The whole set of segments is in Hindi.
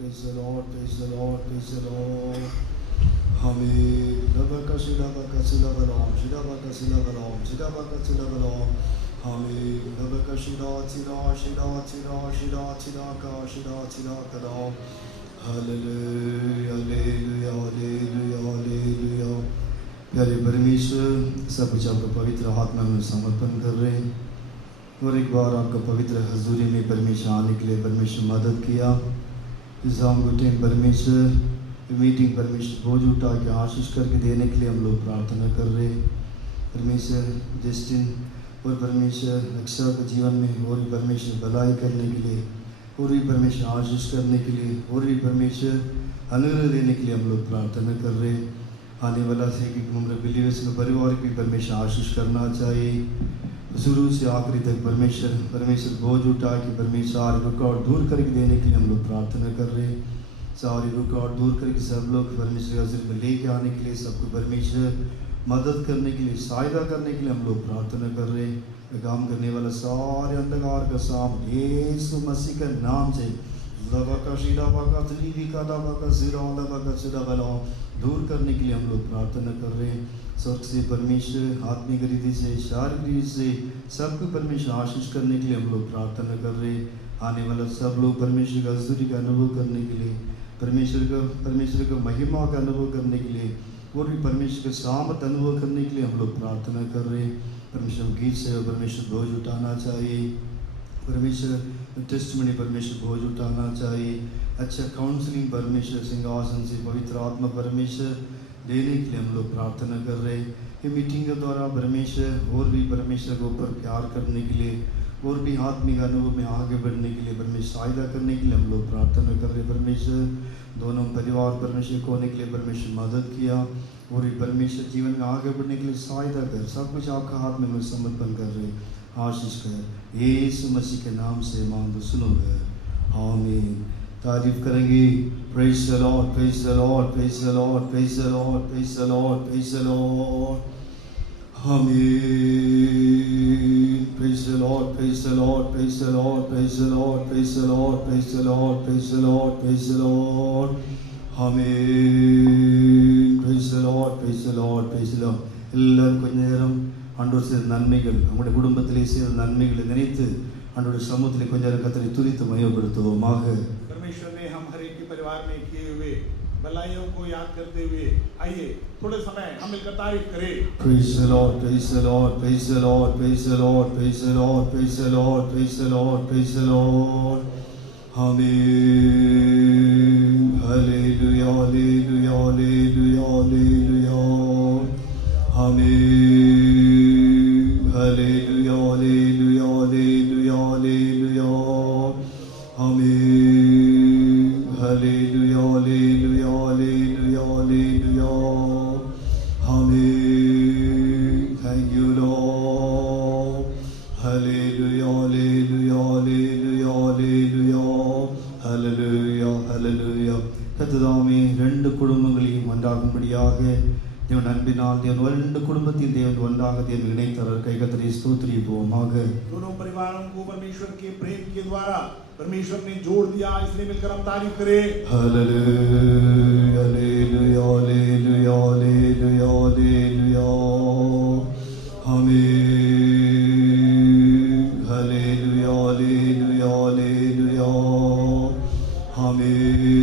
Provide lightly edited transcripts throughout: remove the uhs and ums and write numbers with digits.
praise the Lord, praise the Lord, praise the Lord. Amen. Labaka silabaka silabalom, silabaka silabalom, silabaka silabalom. Amen. Labaka sila sila sila sila sila sila ka sila sila kalom. Hallelujah, hallelujah, hallelujah, hallelujah. प्यारे परमेश्वर, सब कुछ आपको पवित्र आत्मा में समर्पण कर रहे हैं और एक बार आपका पवित्र हजूरी में परमेश्वर आने के लिए परमेश्वर मदद किया। इस टाइम परमेश्वर मीटिंग परमेश्वर बोझ उठा के आशीष करके देने के लिए हम लोग प्रार्थना कर रहे हैं। परमेश्वर जस्टिन और परमेश्वर अक्षर के जीवन में और भी परमेश्वर भलाई करने के लिए और भी परमेश्वर आशीष करने के लिए और भी परमेश्वर अनुग्रह देने के लिए हम लोग प्रार्थना कर रहे हैं। आने वाला से कि उम्र बिलीवर्स का परिवार भी परमेश्वर आशीष करना चाहिए। शुरू से आखिरी तक परमेश्वर बोझ उठा के परमेश्वर सारे रुकावट दूर करके देने के लिए हम लोग प्रार्थना कर रहे हैं। सारी रुकावट दूर करके सब लोग परमेश्वर के हज़ूर में लेके आने के लिए, सबको परमेश्वर मदद करने के लिए, सहायता करने के लिए हम लोग प्रार्थना कर रहे हैं। काम करने वाला सारे अंधकार का साम यीशु मसीह के नाम से दूर करने के लिए हम लोग प्रार्थना कर रहे हैं। स्वर्ग से परमेश्वर आत्मिक रीति से, शारीरिक रीति से सबको परमेश्वर आशीष करने के लिए हम लोग प्रार्थना कर रहे हैं। आने वाला सब लोग परमेश्वर का हज़ूरी का अनुभव करने के लिए, परमेश्वर का महिमा का अनुभव करने के लिए और भी परमेश्वर का सामर्थ अनुभव करने के लिए हम लोग प्रार्थना कर रहे हैं। परमेश्वर गीत से परमेश्वर बोझ उठाना चाहिए, परमेश्वर टेस्टमनी परमेश्वर बोझ उठाना चाहिए। अच्छा काउंसलिंग परमेश्वर सिंहासन से पवित्र आत्मा परमेश्वर देने के लिए हम लोग प्रार्थना कर रहे हैं। ये मीटिंग के द्वारा परमेश्वर और भी परमेश्वर के ऊपर प्यार करने के लिए और भी आत्मिक अनुभव में आगे बढ़ने के लिए परमेश्वर सहायता करने के लिए हम लोग प्रार्थना कर रहे हैं। परमेश्वर दोनों परिवार परमेश्वर को होने के लिए परमेश्वर मदद किया और भी परमेश्वर जीवन में आगे बढ़ने के लिए सहायता कर, सब कुछ आपका हाथ में हम समर्पण कर रहे हैं। आशीष कर यीशु मसीह के नाम से मांग सुनोगे। आमीन। तारीफ करेंगे। Praise the Lord, praise the Lord, praise the Lord, praise the Lord, praise the Lord, praise the Lord. आमीन। Praise the Lord, praise the Lord, praise the Lord, praise the Lord, praise the Lord, praise the Lord, praise the Lord, praise the Lord. आमीन। Praise the Lord, praise the Lord, praise the Lord. எல்லாரும் கொஞ்ச நேரம் ஆண்டவர் செய்த நன்மைகள், நம்முடைய குடும்பத்திலே செய்த நன்மைகளை நினைத்து ஆண்டவருடைய சமூகத்திலே கொஞ்ச நேரம் கர்த்தரை துதித்து மகிமைப்படுத்துவோமாக। परमेश्वर ने हम हर एक के परिवार में किए हुए भलाइयों को याद करते हुए आइए थोड़े समय हम मिलकर तारीफ करें। Praise the Lord, praise the Lord, praise the Lord, praise the Lord, praise the Lord, praise the Lord, praise the Lord, praise the Lord. Amen. Hallelujah, hallelujah, hallelujah, hallelujah. Amen. Hallelujah, hallelujah, hallelujah, hallelujah. Amen. Hallelujah, hallelujah, hallelujah, hallelujah. Amen. Thank you, Lord. Hallelujah, hallelujah, hallelujah, hallelujah. Hallelujah, hallelujah. கர்த்ததாமே ரெண்டு குடும்பங்களையும் ஒன்றாகும்படியாக தேவன் அன்பினால் தேவன் ரெண்டு குடும்பத்தையும் தேவன் ஒன்றாக தேவன் இணைத்தார்। கைகத்தரை ஸ்தோத்திரிப்போமாக। दोनों परिवारों को परमेश्वर के प्रेम के द्वारा परमेश्वर ने जोड़ दिया, इसलिए मिलकर हम तारीफ करें। हालेलुया, हालेलुया, हालेलुया, हालेलुया, हालेलुया। आमीन। हालेलुया, हालेलुया, हालेलुया। आमीन।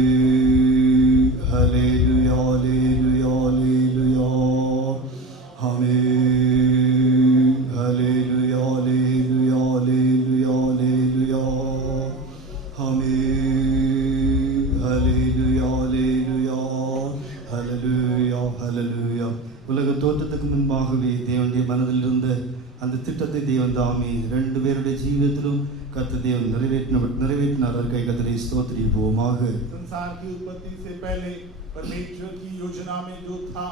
हालेलुया, हालेलुया, हालेलुया। आमीन। हालेलुया, हालेलुया, हालेलुया, हालेलुया। आमीन। हालेलुया, हालेलुया, हालेलुया, हालेलुया। உலக தோற்றத்துக்கு முன்பாகவே தேவனுடைய மனதில் இருந்த அந்த திட்டத்தை தேவன் தாமே ரெண்டு பேருடைய ஜீவிதத்திலும் கர்த்தர் தேவன் நிறைவேற்றினார்। கைகத்தரை ஸ்தோத்திரிப்போமாக। संसार की उत्पत्ति से पहले परमेश्वर की योजना में जो था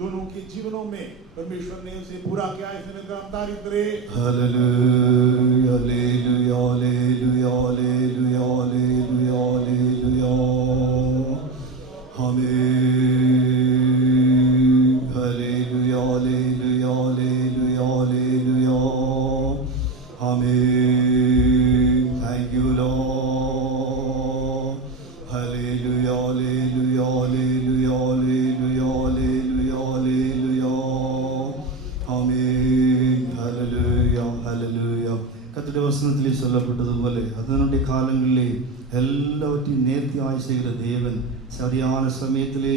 दोनों के जीवनों में परमेश्वर ने उसे पूरा किया, इसलिए मिलकर हम तारीफ करें। हालेलुया, हालेलुया, हालेलुया, हालेलुया, हालेलुया, हालेलुया। आमीन। हालेलुया, हालेलुया, हालेलुया, हालेलुया। आमीन। Thank you Lord. हालेलुया। அதனுடைய காலங்களிலே எல்லாவற்றையும் நேர்த்தியாய் செய்கிற தேவன் சரியான சமயத்திலே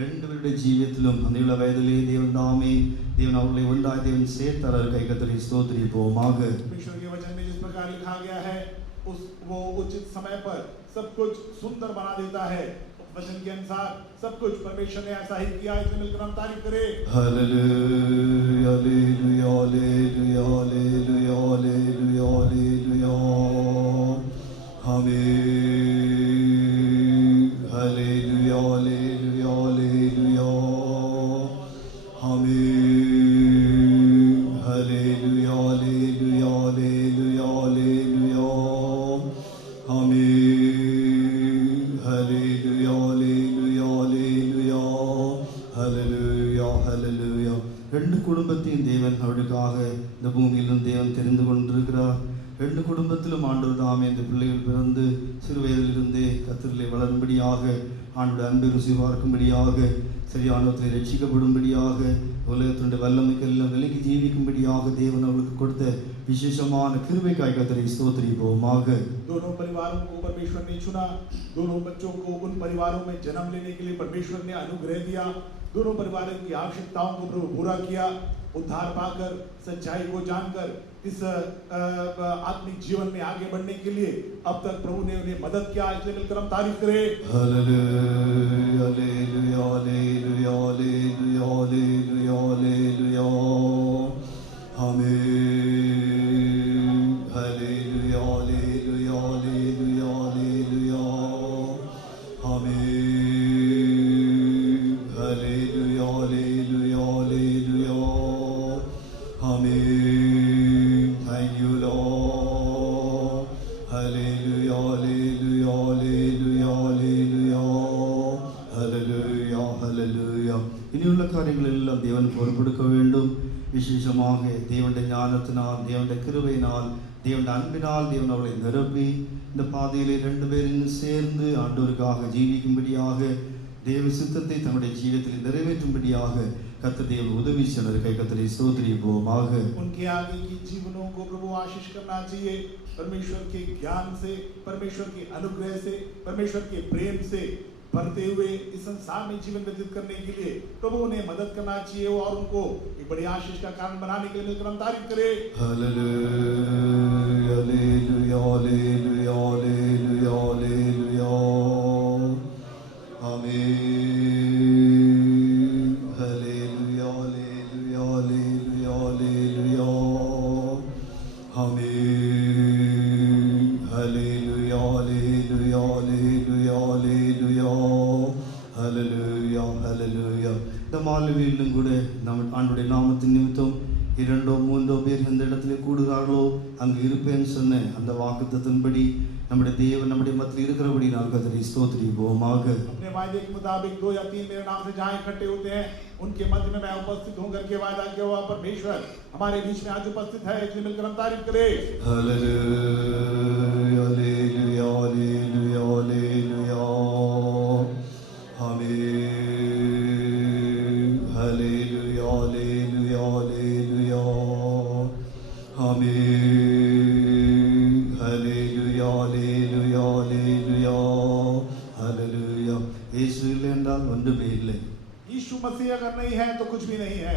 ரெண்டு பேருடைய ஜீவியத்திலும் அந்த இள வயதிலே தேவன் தாமே தேவன் அவர்களை ஒன்றாய் தேவன் சேர்த்தார் கைகத்தரை ஸ்தோத்திரிப்போமாக. परमेश्वर के वचन में जिस प्रकार लिखा गया है वो उचित समय पर सब कुछ सुंदर बना देता है. वचन के अनुसार सब कुछ परमेश्वर ने ऐसा ही किया. इसलिए मिलकर हम तारीफ करें. हालेलुया हालेलुया हालेलुया हालेलुया हालेलुया हालेलुया आमीन. हालेलुया हालेलुया हालेलुया आमीन. हालेलुया हालेलुया हालेलुया हालेलुया आमीन. हालेलुया हालेलुया हालेलुया हालेलुया हालेलुया. ரெண்டு குடும்பத்தையும் தேவன் அவருக்காக இந்த பூமியிலும் தேவன் தெரிந்து கொண்டிருக்கிறார். ரெண்டு குடும்பத்திலும் ஆண்டவர் தாமே இந்த பிள்ளைகள் பிறந்து சிறு வயதிலிருந்தே கர்த்தரிலே வளரும்படியாக ஆண்டோட அன்பை ருசி பார்க்கும்படியாக சரியானவற்றை ரட்சிக்கப்படும்படியாக உலகத்தினுடைய வல்லமைக்கெல்லாம் விலகி ஜீவிக்கும்படியாக தேவன் அவர்களுக்கு கொடுத்த விசேஷமான கிருபைக்காய் கர்த்தரை ஸ்தோத்திரிப்போமாக. दोनों परिवारों को परमेश्वर ने चुना. दोनों बच्चों को उन परिवारों में जन्म लेने के लिए परमेश्वर ने अनुग्रह दिया. दोनों परिवारों की आवश्यकताओं को प्रभु पूरा किया. उद्धार पाकर सच्चाई को जानकर इस आत्मिक जीवन में आगे बढ़ने के लिए अब तक प्रभु ने उन्हें मदद किया. इसलिए मिलकर हम तारीफ करें. हालेलुया हालेलुया हालेलुया हालेलुया हालेलुया हालेलुया आमीन. हालेलुया हालेलुया हालेलुया हालेलुया आमीन. हालेलुया हालेलुया हालेलुया आमीन. Thank you Lord. Hallelujah hallelujah hallelujah hallelujah hallelujah hallelujah. இனியுள்ள காரியங்கள் எல்லாம் தேவன் பொறுப்பெடுக்க வேண்டும். விசேஷமாக தேவனுடைய ஞானத்தினால் தேவனுடைய கிருபையினால் தேவனுடைய அன்பினால் தேவன் அவளை நிரப்பி இந்த பாதையிலே ரெண்டு பேரும் சேர்ந்து ஆண்டவருக்காக ஜீவிக்கும்படியாக தேவ சித்தத்தை தன்னுடைய ஜீவியத்தில் நிறைவேற்றும்படியாக கர்த்தர் தேவன் உதவி செய்ய கர்த்தரை ஸ்தோத்திரிப்போமாக. उनके आगे की जीवनों को प्रभु आशीष करना चाहिए. परमेश्वर के ज्ञान से, परमेश्वर के अनुग्रह से, परमेश्वर के प्रेम से भरते हुए इस संसार में जीवन व्यतीत करने के लिए प्रभु उन्हें मदद करना चाहिए और उनको एक बड़ी आशीष का कारण बनाने के लिए मिलकर हम तारीफ करें. हालेलुया हालेलुया हालेलुया हालेलुया हालेलुया आमीन. हालेलुया हालेलुया हालेलुया हालेलुया आमीन. हालेलुया हालेलुया हालेलुया हालेलुया हालेलुया हालेलुया. இந்த மாலையிலும் கூட நம் ஆண்டவருடைய நாமத்தின் நிமித்தம் இரண்டோ மூன்றோ பேர் எந்த இடத்துல கூடுகிறார்களோ அங்கு இருப்பேன்னு சொன்ன அந்த வாக்குத்தத்தின்படி நம்முடைய தேவன் நம்முடைய மத்தியில் இருக்கிறபடி நான் கர்த்தரை ஸ்தோத்திரிப்போமாக. अपने वायदे के मुताबिक 2 या 3 मेरे नाम से जहां इकट्ठे होते हैं उनके मध्य में मैं उपस्थित हूं करके वादा किया हुआ परमेश्वर हमारे बीच में आज उपस्थित है. इसलिए मिलकर हम तारीफ करें. हालेलुया हालेलुया हालेलुया हालेलुया आमीन. हालेलुया हालेलुया हालेलुया आमीन. हालेलुया हालेलुया हालेलुया हालेलुया. இயேசு இல்லை என்றால் ஒன்றுமே இல்லை. यीशु मसीह अगर नहीं है तो कुछ भी नहीं है.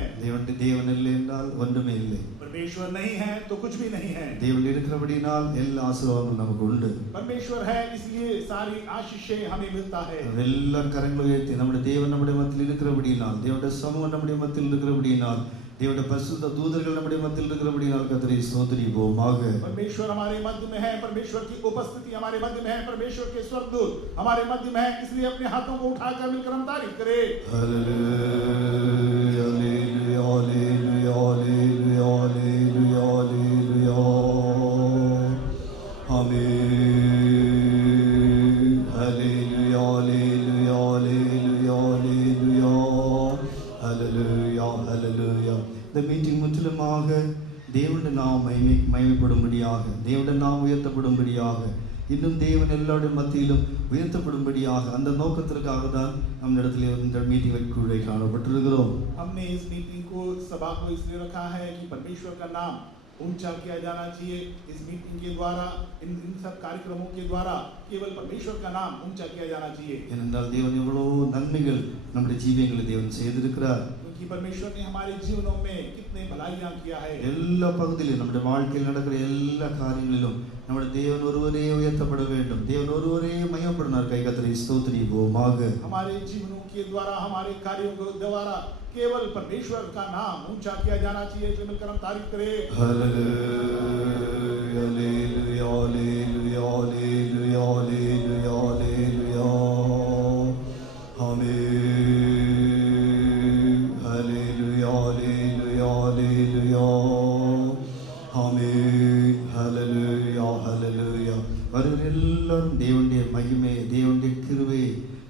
தேவன் இல்லை என்றால் ஒன்றுமே இல்லை. परमेश्वर नहीं है तो कुछ भी नहीं है. தேவன் இருக்கிறபடினால் எல்லா ஆசீர்வாதமும் நமக்கு உண்டு. परमेश्वर है इसलिए सारी आशीषें हमें मिलता है. எல்லா கரங்களை உயர்த்தி நம்முடைய தேவன் நம்முடைய மத்தியில் இருக்கிறபடினால் தேவனுடைய சமூகம் நம்முடைய மத்தியில் இருக்கிறபடினால் தேவனுடைய பரிசுத்த தூதர்கள் நம்முடைய மத்தியில் இருக்கிறபடினால் கர்த்தரை ஸ்தோத்திரிப்போமாக. परमेश्वर हमारे मध्य में है. परमेश्वर की उपस्थिति हमारे मध्य में है. परमेश्वर के स्वर्गदूत हमारे मध्य में है. इसलिए अपने हाथों को उठाकर मिलकर हम तारीफ करें. हालेलुया हालेलुया हालेलुया हालेलुया हालेलुया हालेलुया आमीन. हालेलुया हालेलुया हालेलुया हालेलुया हालेलुया हालेलुया. இந்த மீட்டிங் முற்றிலுமாக தேவனுடைய நாம் மகிமைப்படும்படியாக தேவனுடைய நாம் உயர்த்தப்படும்படியாக இன்னும் தேவன் எல்லாருடைய மத்தியிலும் உயர்த்தப்படும்படியாக அந்த நோக்கத்திற்காக தான் நம்ம இடத்துல இந்த மீட்டிங் வைக்க காணப்பட்டிருக்கிறோம். हमने इस मीटिंग को सभा को इसलिए रखा है कि परमेश्वर का नाम ऊंचा किया जाना चाहिए। इस मीटिंग के द्वारा, इन सब कार्यक्रमों के द्वारा केवल परमेश्वर का नाम ऊंचा किया जाना चाहिए, ஏனென்றால் தேவன் எவ்வளவு நன்மைகள் நம்முடைய ஜீவியங்களை தேவன் செய்திருக்கிறார். क्योंकि परमेश्वर ने हमारे जीवनों में कितने भलाइयां किया है। எல்லா பகுதியிலும் நம்முடைய வாழ்க்கையில் நடக்கிற எல்லா காரியங்களிலும் நம்முடைய தேவன் ஒருவரே உயர்த்தப்பட வேண்டும், தேவன் ஒருவரே மகிமைப்படுவார். கைகத்தரி ஸ்தோத்திரிப்போமாக. हमारे जीवनों के द्वारा, हमारे कार्यों के द्वारा केवल परमेश्वर का नाम ऊंचा किया जाना चाहिए। इसलिए मिलकर हम तारीफ करें। हालेलुया हालेलुया हालेलुया हालेलुया हालेलुया हालेलुया आमीन। हालेलुया हालेलुया हालेलुया आमीन। हालेलुया हालेलुया. வருகிறவர்கள் தேவனுடைய மகிமை, தேவனுடைய கிருபை,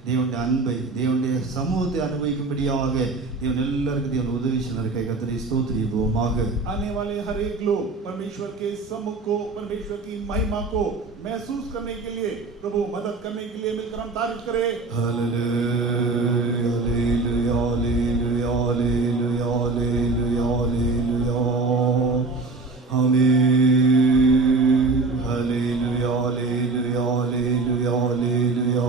தேவனுடைய அன்பை, தேவனுடைய சமூகத்தை அனுபவிக்கும்படியாக தேவன் எல்லாருக்கும் தேவன் உதவி செய்வார். கர்த்தரை ஸ்தோத்திரிப்போமாக. आने वाले हर एक लोग परमेश्वर के सम्मुख को, परमेश्वर की महिमा को महसूस करने के लिए, प्रभु मदद करने के लिए मिलकर हम तारीफ करें। हालेलुया हालेलुया हालेलुया हालेलुया हालेलुया हालेलुया आमीन। हालेलुया हालेलुया हालेलुया हालेलुया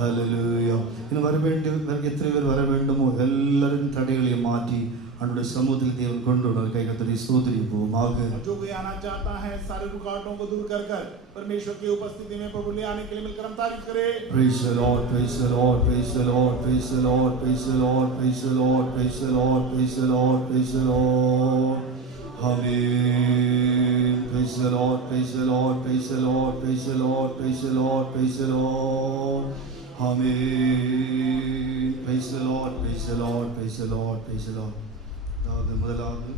हालेलुया. இன்னும் வர வேண்டும், எத்தனை பேர் வர வேண்டுமோ எல்லாரும் தடைகளையும் மாற்றி அவனுடைய சமூகத்தில் தேவன் கொண்டு வர கைகத்தரி ஸ்தோத்திரிப்போமாக. जो कोई आना चाहता है, सारे रुकावटों को दूर कर परमेश्वर की उपस्थिति में प्रभु ले आने के लिए मिलकर हम तारीफ करें। Praise the Lord, praise the Lord, praise the Lord, praise the Lord, praise the Lord, praise the Lord, praise the Lord, praise the Lord, praise the Lord. Amen. Praise the Lord, praise the Lord, praise the Lord, praise the Lord, praise the Lord, praise the Lord. Amen. Praise the Lord, praise the Lord, praise the Lord, praise the Lord. முதலாவது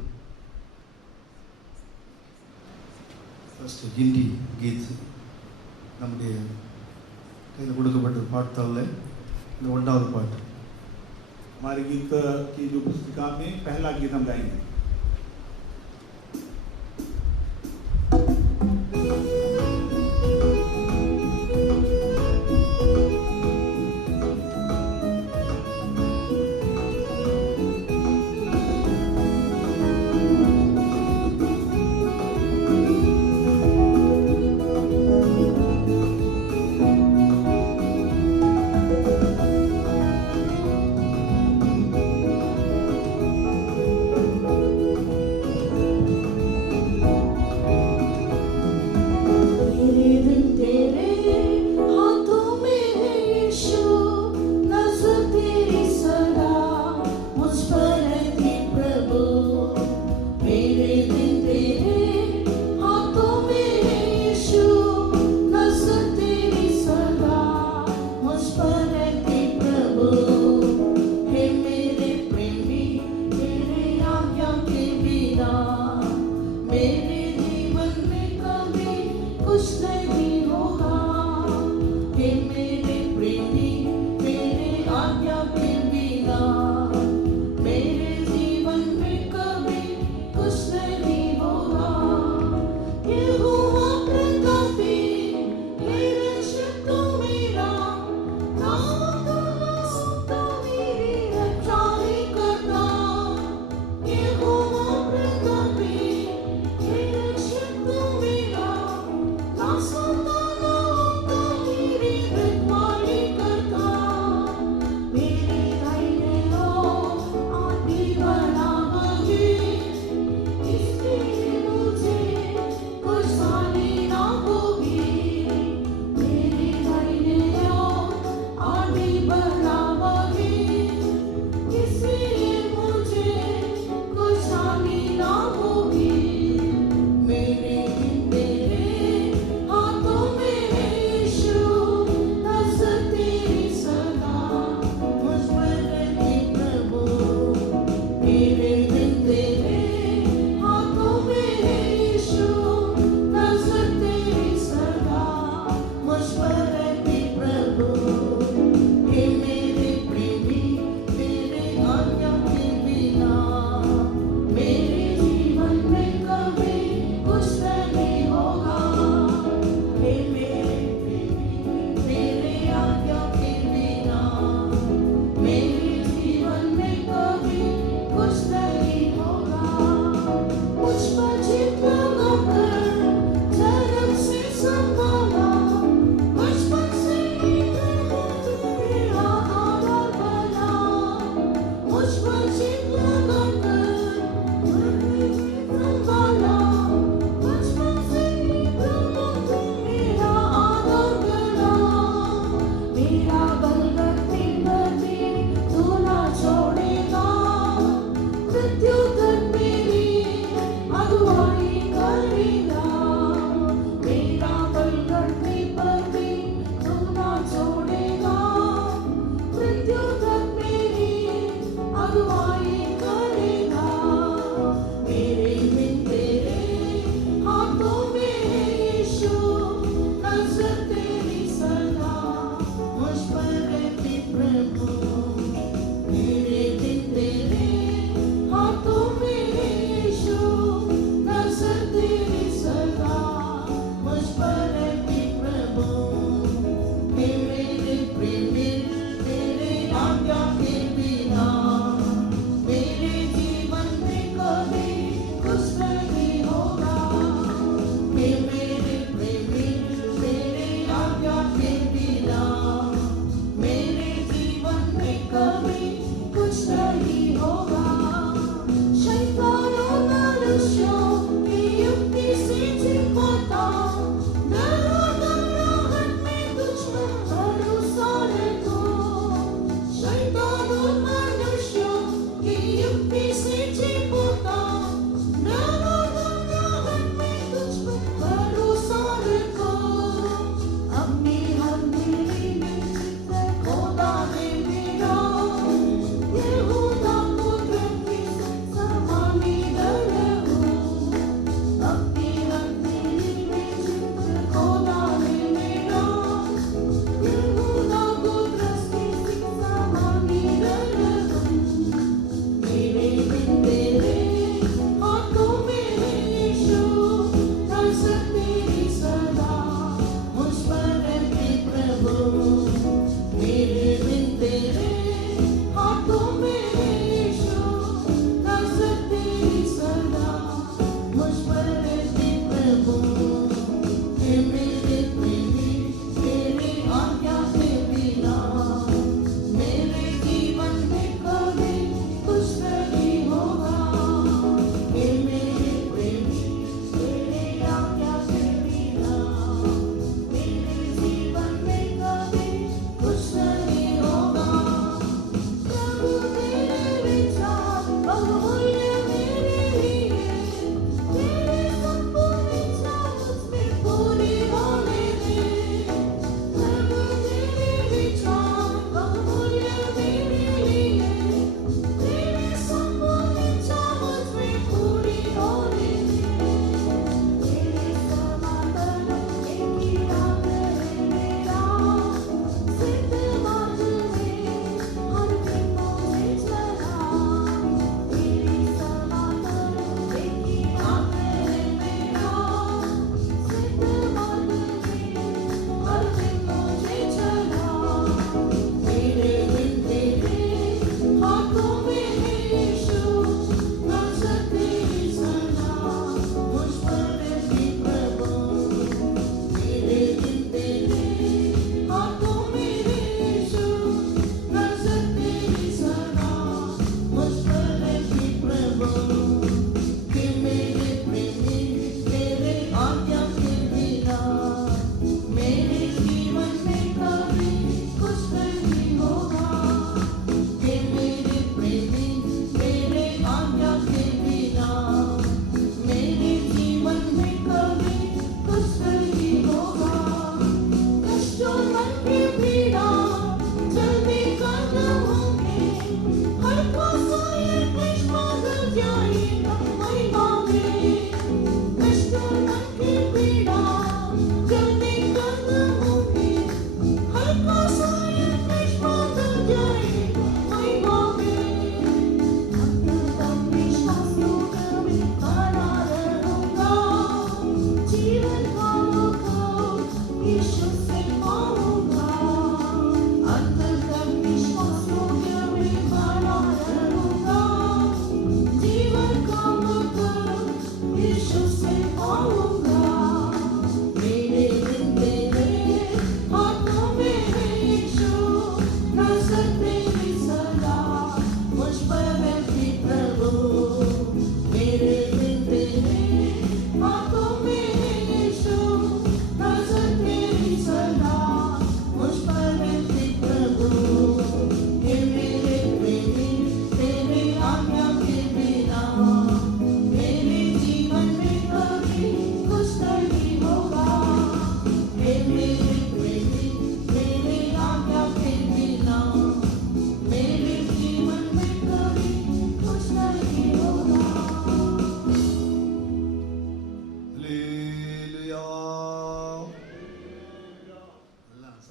ஃபர்ஸ்ட் ஹிந்தி கீத் நம்முடைய கையில் கொடுக்கப்பட்ட பாட்டால் இந்த ஒன்றாவது பாட்டு. हमारे गीत की जो पुस्तिका में पहला गीत हम गाएंगे।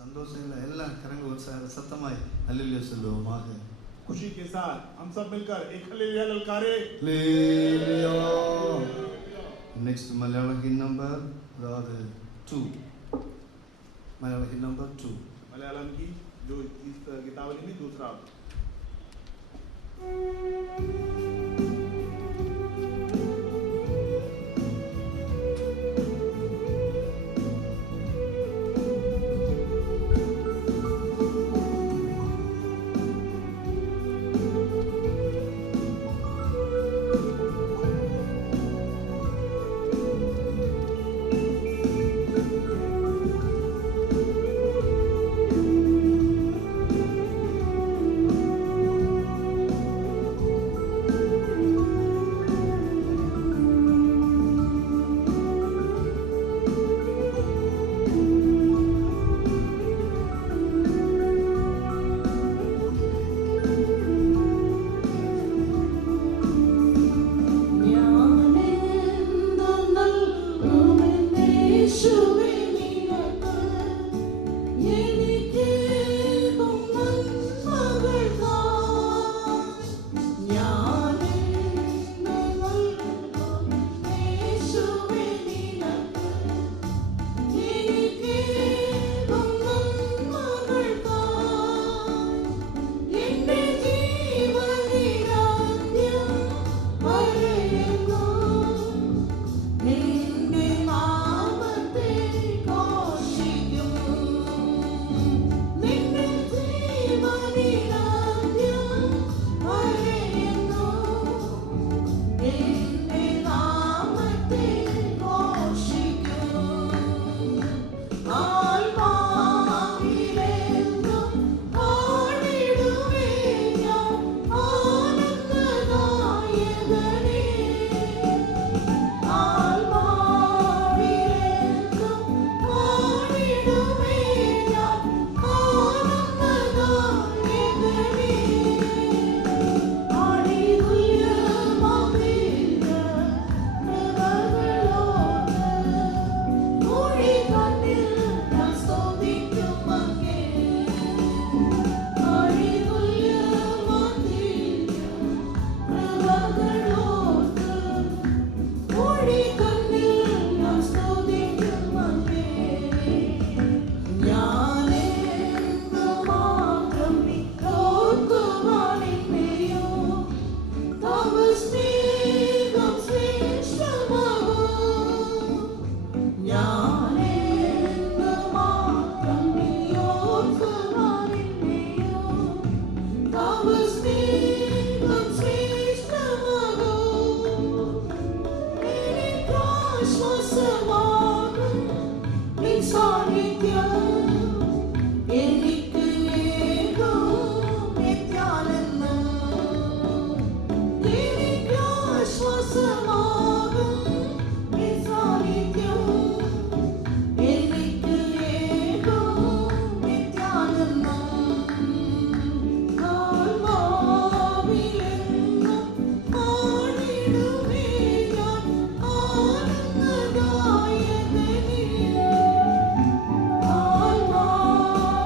സന്തോഷങ്ങൾ എല്ലാം കരങ്ങൾ ഉത്സാഹ സത്തമായി ഹല്ലേലൂയ ചൊല്ലുவோமாக. खुशी के साथ हम सब मिलकर एक हालेलुया ललकारे. ഹല്ലേലൂയ. Next Malayalam hymn number 2. Malayalam hymn number 2. Malayalam की जो इस गीतावली में दूसरा.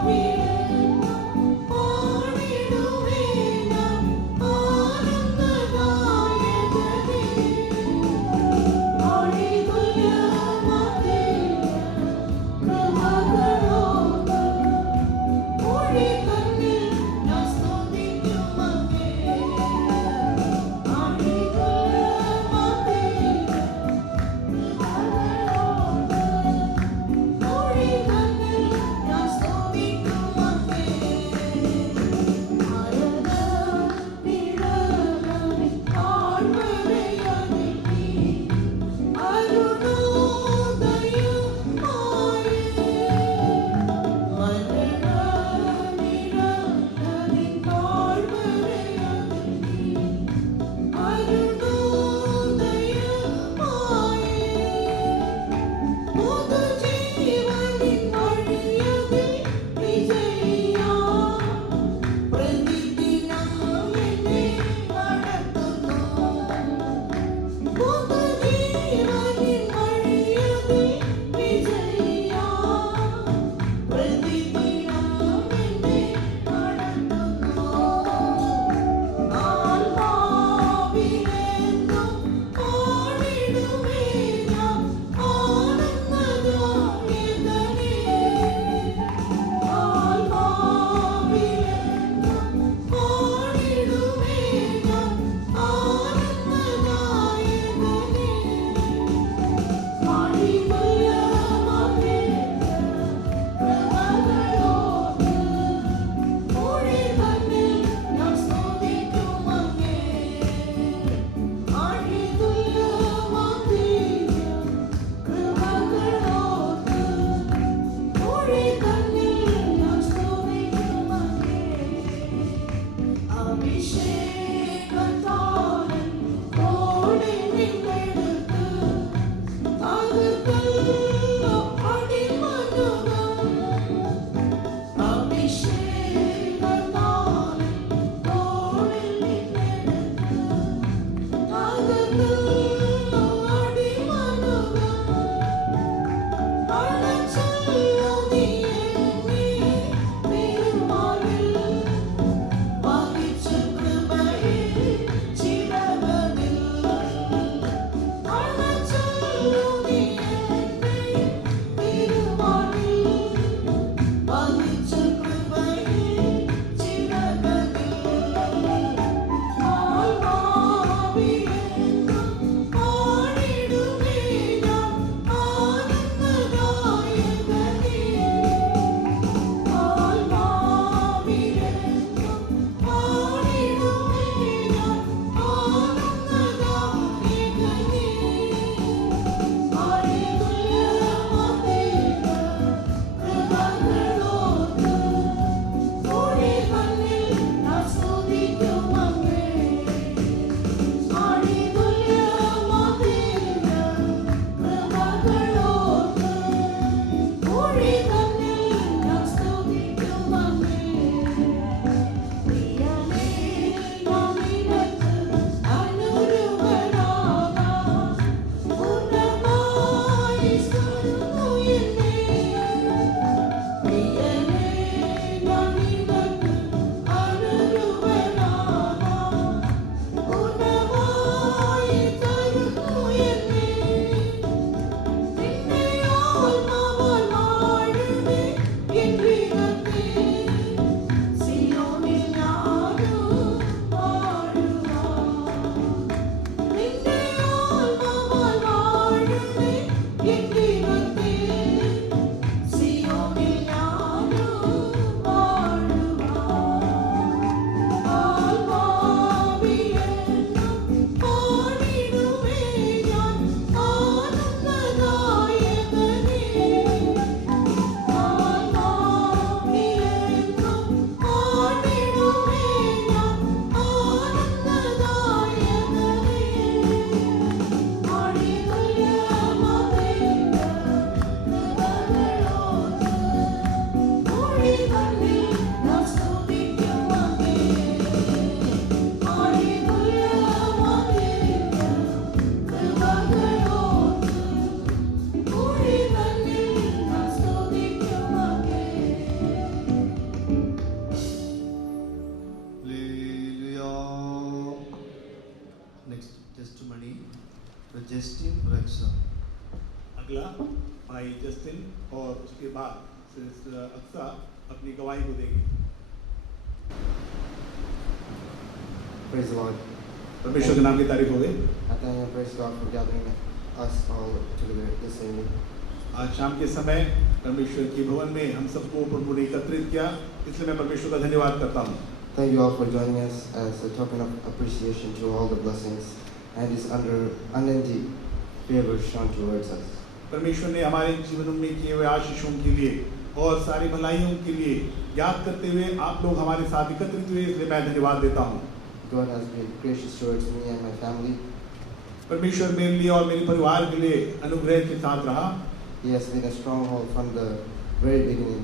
We जस्टिन रक्षा। अगला भाई जस्टिन और उसके बाद सिस्टर अक्सा अपनी गवाही को देंगे। Praise the Lord. परमेश्वर के नाम की तारीफ हो गई। I thank and praise God for gathering us all together this evening. आज शाम के समय परमेश्वर के भवन में हम सबको प्रभु ने एकत्रित किया, इसलिए मैं परमेश्वर का धन्यवाद करता हूँ। Thank you all for joining us as a token of appreciation to all the blessings and His unending favor shown towards us. परमेश्वर ने हमारे जीवन में किए हुए आशीषों के लिए और सारी भलाइयों के लिए याद करते हुए आप लोग हमारे साथ एकत्रित हुए, इसलिए मैं धन्यवाद देता हूँ। God has been gracious towards me and my family. परमेश्वर मेरे लिए और मेरे परिवार के लिए अनुग्रह के साथ रहा। He has been a stronghold from the very beginning,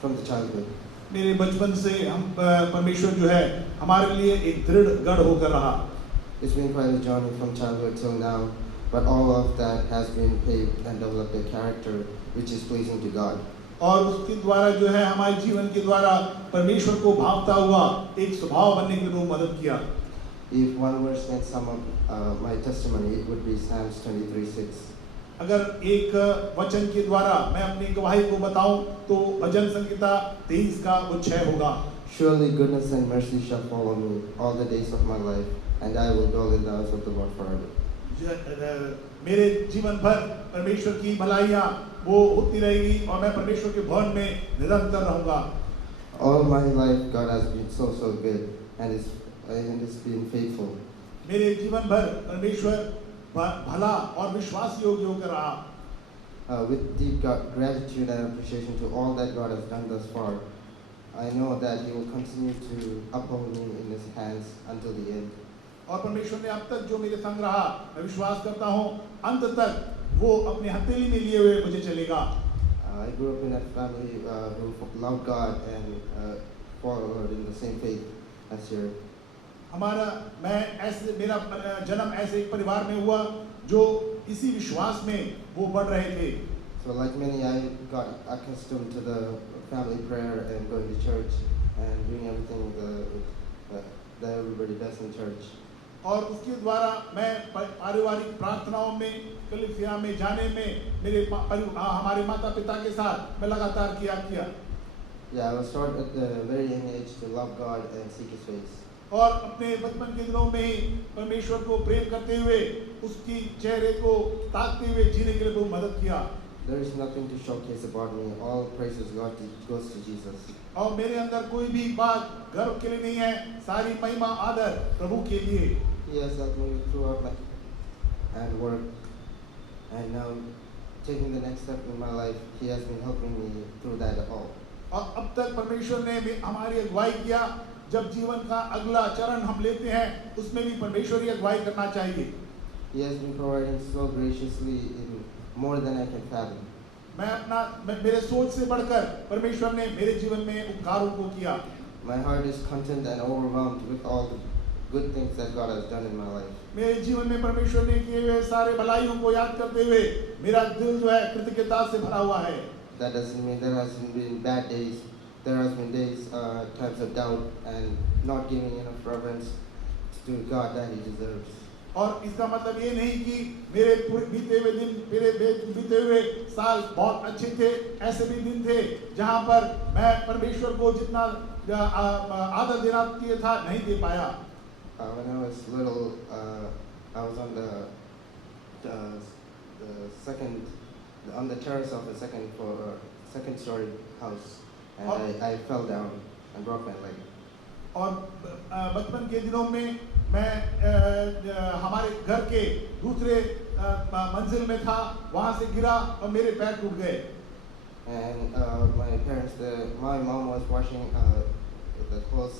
from the childhood. मेरे बचपन से हम परमेश्वर जो है हमारे लिए एक दृढ़ गढ़ होकर रहा। It's been quite a journey from childhood till now, but all of that has been paved and developed a character which is pleasing to God. और उसके द्वारा जो है हमारे जीवन के द्वारा परमेश्वर को भावता हुआ एक स्वभाव बनने के लिए वो मदद किया। If one verse can sum up my testimony, it would be Psalms 23:6. अगर एक वचन के द्वारा मैं अपनी गवाही को बताऊं तो भजन संहिता 23 का वो 6 होगा। Surely goodness and mercy shall follow me all the days of my life, and I will dwell in the house of the Lord forever. मेरे जीवन भर परमेश्वर की भलाइयाँ वो होती रहेगी और मैं परमेश्वर के भवन में निरंतर रहूंगा। All my life God has been so good and is been faithful. मेरे जीवन भर परमेश्वर भला और विश्वास योग्य होकर रहा। With deep gratitude and appreciation to all that God has done thus far, I know that He will continue to uphold me in His hands until the end. और परमेश्वर ने अब तक जो मेरे संग रहा, मैं विश्वास करता हूँ अंत तक वो अपने हथेली में लिए हुए मुझे चलेगा। I grew up in a family who loved God and followed in the same faith as your. मेरा जन्म ऐसे एक परिवार में हुआ जो इसी विश्वास में वो बढ़ रहे थे। So like many, I got accustomed to the family prayer and going to church and doing everything that everybody does in church. और उसके द्वारा मैं पारिवारिक प्रार्थनाओं में कलीसिया में जाने में हमारे माता पिता के साथ मैं लगातार किया। Yeah, I was taught at a very young age to love God and seek His face. और अपने बचपन के दिनों में ही परमेश्वर को प्रेम करते हुए उसकी चेहरे को ताकते हुए जीने के लिए बहुत मदद किया। There is nothing to showcase about me. All praises goes to Jesus. और मेरे अंदर कोई भी बात गर्व के लिए नहीं है, सारी महिमा आदर प्रभु के लिए। He has helped me throughout my and work, and now taking the next step in my life, He has been helping me through that all. और अब तक परमेश्वर ने भी हमारी अगुवाई किया। जब जीवन का अगला चरण हम लेते हैं उसमें भी परमेश्वर ही अगुवाई करना चाहिए। He has been providing so graciously in more than I can fathom. मेरे सोच से बढ़कर परमेश्वर ने मेरे जीवन में उपकारों को किया। My heart is content and overwhelmed with all the good things that God has done in my life. मेरे जीवन में परमेश्वर ने किए हुए सारे भलाइयों को याद करते हुए मेरा दिल जो है कृतज्ञता से भरा हुआ है। That doesn't mean there hasn't been bad days. There has been days, times of doubt and not giving enough reverence to God that He deserves. और इसका मतलब ये नहीं कि मेरे बीते हुए दिन, मेरे बीते हुए साल बहुत अच्छे थे। ऐसे भी दिन थे जहाँ पर मैं परमेश्वर को जितना आदर देना चाहिए था नहीं दे पाया। When I was little, I was on the terrace of a second story house, and I fell down and broke my leg. और बचपन के दिनों में मैं हमारे घर के दूसरे मंजिल में था, वहाँ से गिरा और मेरे पैर टूट गए। And my mom was washing the clothes,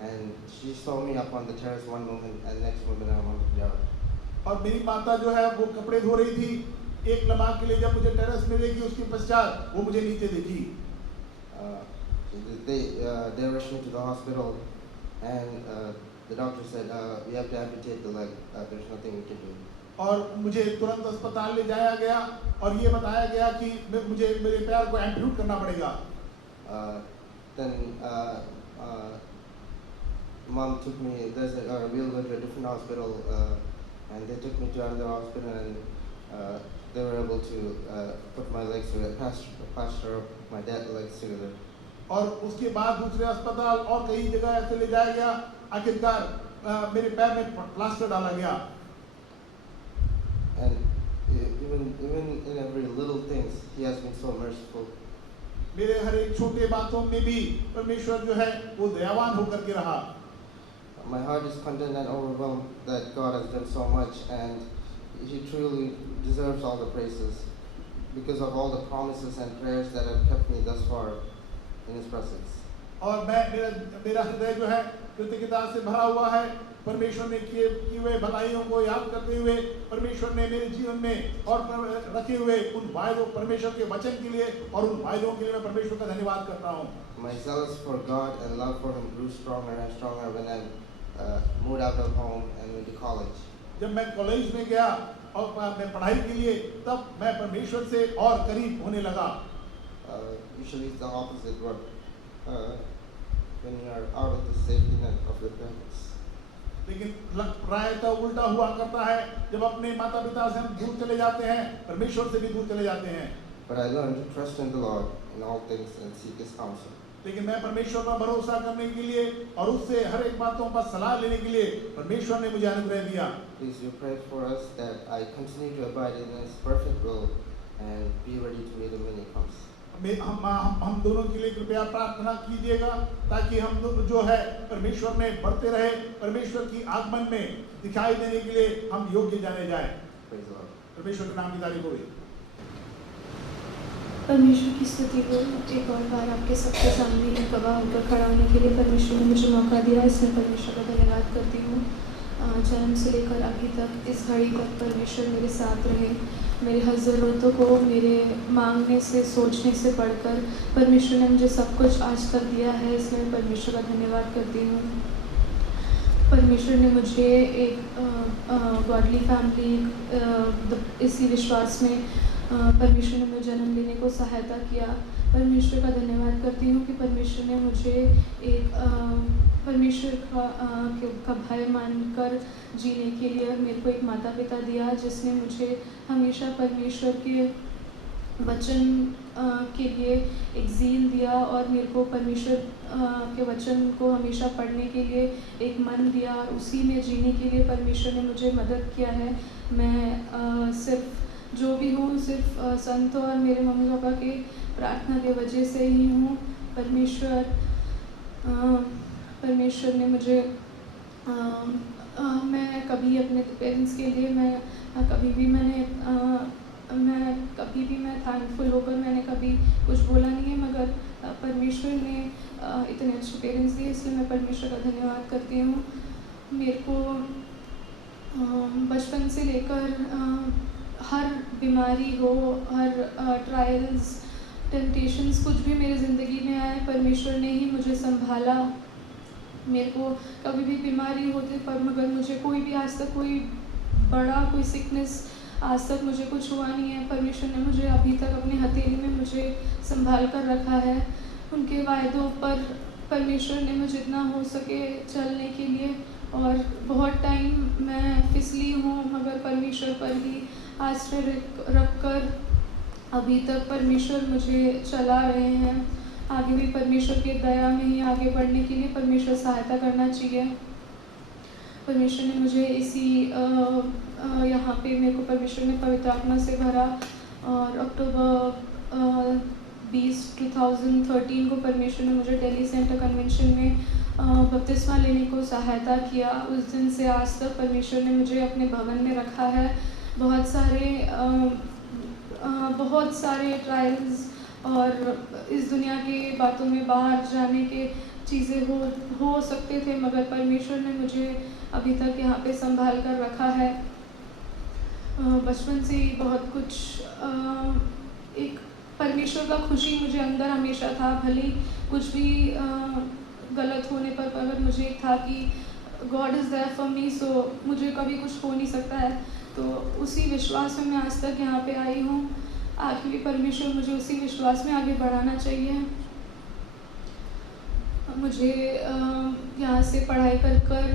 and she saw me up on the terrace one moment, and next moment I'm on the yard. और मेरी माता जो है वो कपड़े धो रही थी। एक लम्हा के लिए जब मुझे टेरेस में देखी, उसके पश्चात वो मुझे नीचे देखी। They rushed me to the hospital, and the doctor said we have to amputate the leg. There's nothing we can do. और मुझे तुरंत अस्पताल ले जाया गया और ये बताया गया कि मुझे मेरे पैर को एम्प्यूट करना पड़ेगा। Then mom took me. We'll go to a different hospital. and they took me to another hospital, and they were able to put my legs together, plaster up my dad's legs together. और उसके बाद दूसरे अस्पताल और कई जगह ऐसे ले जाया गया, आखिरकार मेरे पैर में प्लास्टर डाला गया। And even in every little things, He has been so merciful. मेरे हर एक छोटे बातों में भी परमेश्वर जो है वो दयावान होकर के रहा। My heart is content and overwhelmed that God has done so much, and He truly deserves all the praises because of all the promises and prayers that have kept me thus far in His presence. और मेरा हृदय जो है कृतज्ञता से भरा हुआ है। परमेश्वर ने किए हुए भलाइयों को याद करते हुए, परमेश्वर ने मेरे जीवन में और रखे हुए उन वायदों, परमेश्वर के वचन के लिए और उन वायदों के लिए मैं परमेश्वर का धन्यवाद करता हूँ। My zealous for God and love for Him grew stronger and stronger when I moved out of home and went to college. जब मैं कॉलेज में गया और मैं पढ़ाई के लिए, तब मैं परमेश्वर से और करीब होने लगा। Usually it's the opposite, when you are out of the safety net of your parents. लेकिन प्रायतः उल्टा हुआ करता है, जब अपने माता पिता से हम दूर चले जाते हैं, परमेश्वर से भी दूर चले जाते हैं। But I learned to trust in the Lord in all things and seek His counsel. लेकिन मैं परमेश्वर पर भरोसा करने के लिए और उससे हर एक बातों पर सलाह लेने के लिए परमेश्वर ने मुझे अनुग्रह दिया। Please do pray for us that I continue to abide in His perfect will and be ready to meet Him when He comes. हम दोनों के लिए कृपया प्रार्थना कीजिएगा ताकि हम जो है परमेश्वर में बढ़ते रहे, परमेश्वर की आगमन में दिखाई देने के लिए हम योग्य जाने जाए। Praise the Lord. परमेश्वर के नाम की तारीफ होगी। परमेश्वर की स्तुति हो। एक और बार आपके सबके सामने गवाह होकर खड़ा होने के लिए परमेश्वर ने मुझे मौका दिया, इसमें परमेश्वर का धन्यवाद करती हूँ। जन्म से लेकर अभी तक, इस घड़ी तक परमेश्वर मेरे साथ रहे। मेरे हर ज़रूरतों को मेरे मांगने से, सोचने से बढ़कर परमेश्वर ने मुझे सब कुछ आज तक दिया है, इसमें परमेश्वर का धन्यवाद करती हूँ। परमेश्वर ने मुझे एक गॉडली फैमिली, इसी विश्वास में परमेश्वर ने मुझे जन्म लेने को सहायता किया। परमेश्वर का धन्यवाद करती हूँ कि परमेश्वर ने मुझे एक परमेश्वर का भय मानकर जीने के लिए मेरे को एक माता पिता दिया, जिसने मुझे हमेशा परमेश्वर के वचन के लिए एक ज़ील दिया और मेरे को परमेश्वर के वचन को हमेशा पढ़ने के लिए एक मन दिया और उसी में जीने के लिए परमेश्वर ने मुझे मदद किया है। मैं सिर्फ जो भी हूँ, सिर्फ संत और मेरे मम्मी पापा के प्रार्थना के वजह से ही हूँ। परमेश्वर ने मुझे मैं कभी अपने पेरेंट्स के लिए मैं कभी भी मैं थैंकफुल होकर मैंने कभी कुछ बोला नहीं है, मगर परमेश्वर ने इतने अच्छे पेरेंट्स दिए, इसलिए मैं परमेश्वर का धन्यवाद करती हूँ। मेरे को बचपन से लेकर हर बीमारी हो, हर ट्रायल्स, टेम्पटेशंस, कुछ भी मेरी ज़िंदगी में आए, परमेश्वर ने ही मुझे संभाला। मेरे को कभी भी बीमारी होती पर मगर मुझे कोई भी आज तक कोई बड़ा कोई सिकनेस आज तक मुझे कुछ हुआ नहीं है। परमेश्वर ने मुझे अभी तक अपनी हथेली में मुझे संभाल कर रखा है। उनके वायदों पर परमेश्वर ने मुझे जितना हो सके चलने के लिए, और बहुत टाइम मैं फिसली हूँ मगर परमेश्वर पर ही आश्रय रख कर अभी तक परमेश्वर मुझे चला रहे हैं। आगे भी परमेश्वर के दया में ही आगे बढ़ने के लिए परमेश्वर सहायता करना चाहिए। परमेश्वर ने मुझे इसी यहाँ पे मेरे को परमेश्वर ने पवित्र आत्मा से भरा और अक्टूबर 20, 2013 को परमेश्वर ने मुझे दिल्ली सेंटर कन्वेंशन में बपतिस्मा लेने को सहायता किया। उस दिन से आज तक परमेश्वर ने मुझे अपने भवन में रखा है। बहुत सारे ट्रायल्स और इस दुनिया की बातों में बाहर जाने के चीज़ें हो सकते थे, मगर परमेश्वर ने मुझे अभी तक यहाँ पे संभाल कर रखा है। बचपन से ही बहुत कुछ एक परमेश्वर का खुशी मुझे अंदर हमेशा था, भले कुछ भी गलत होने पर अगर मुझे था कि God is there for me, so मुझे कभी कुछ हो नहीं सकता है। तो उसी विश्वास में मैं आज तक यहाँ पे आई हूँ। आगे भी परमेश्वर मुझे उसी विश्वास में आगे बढ़ाना चाहिए। मुझे यहाँ से पढ़ाई कर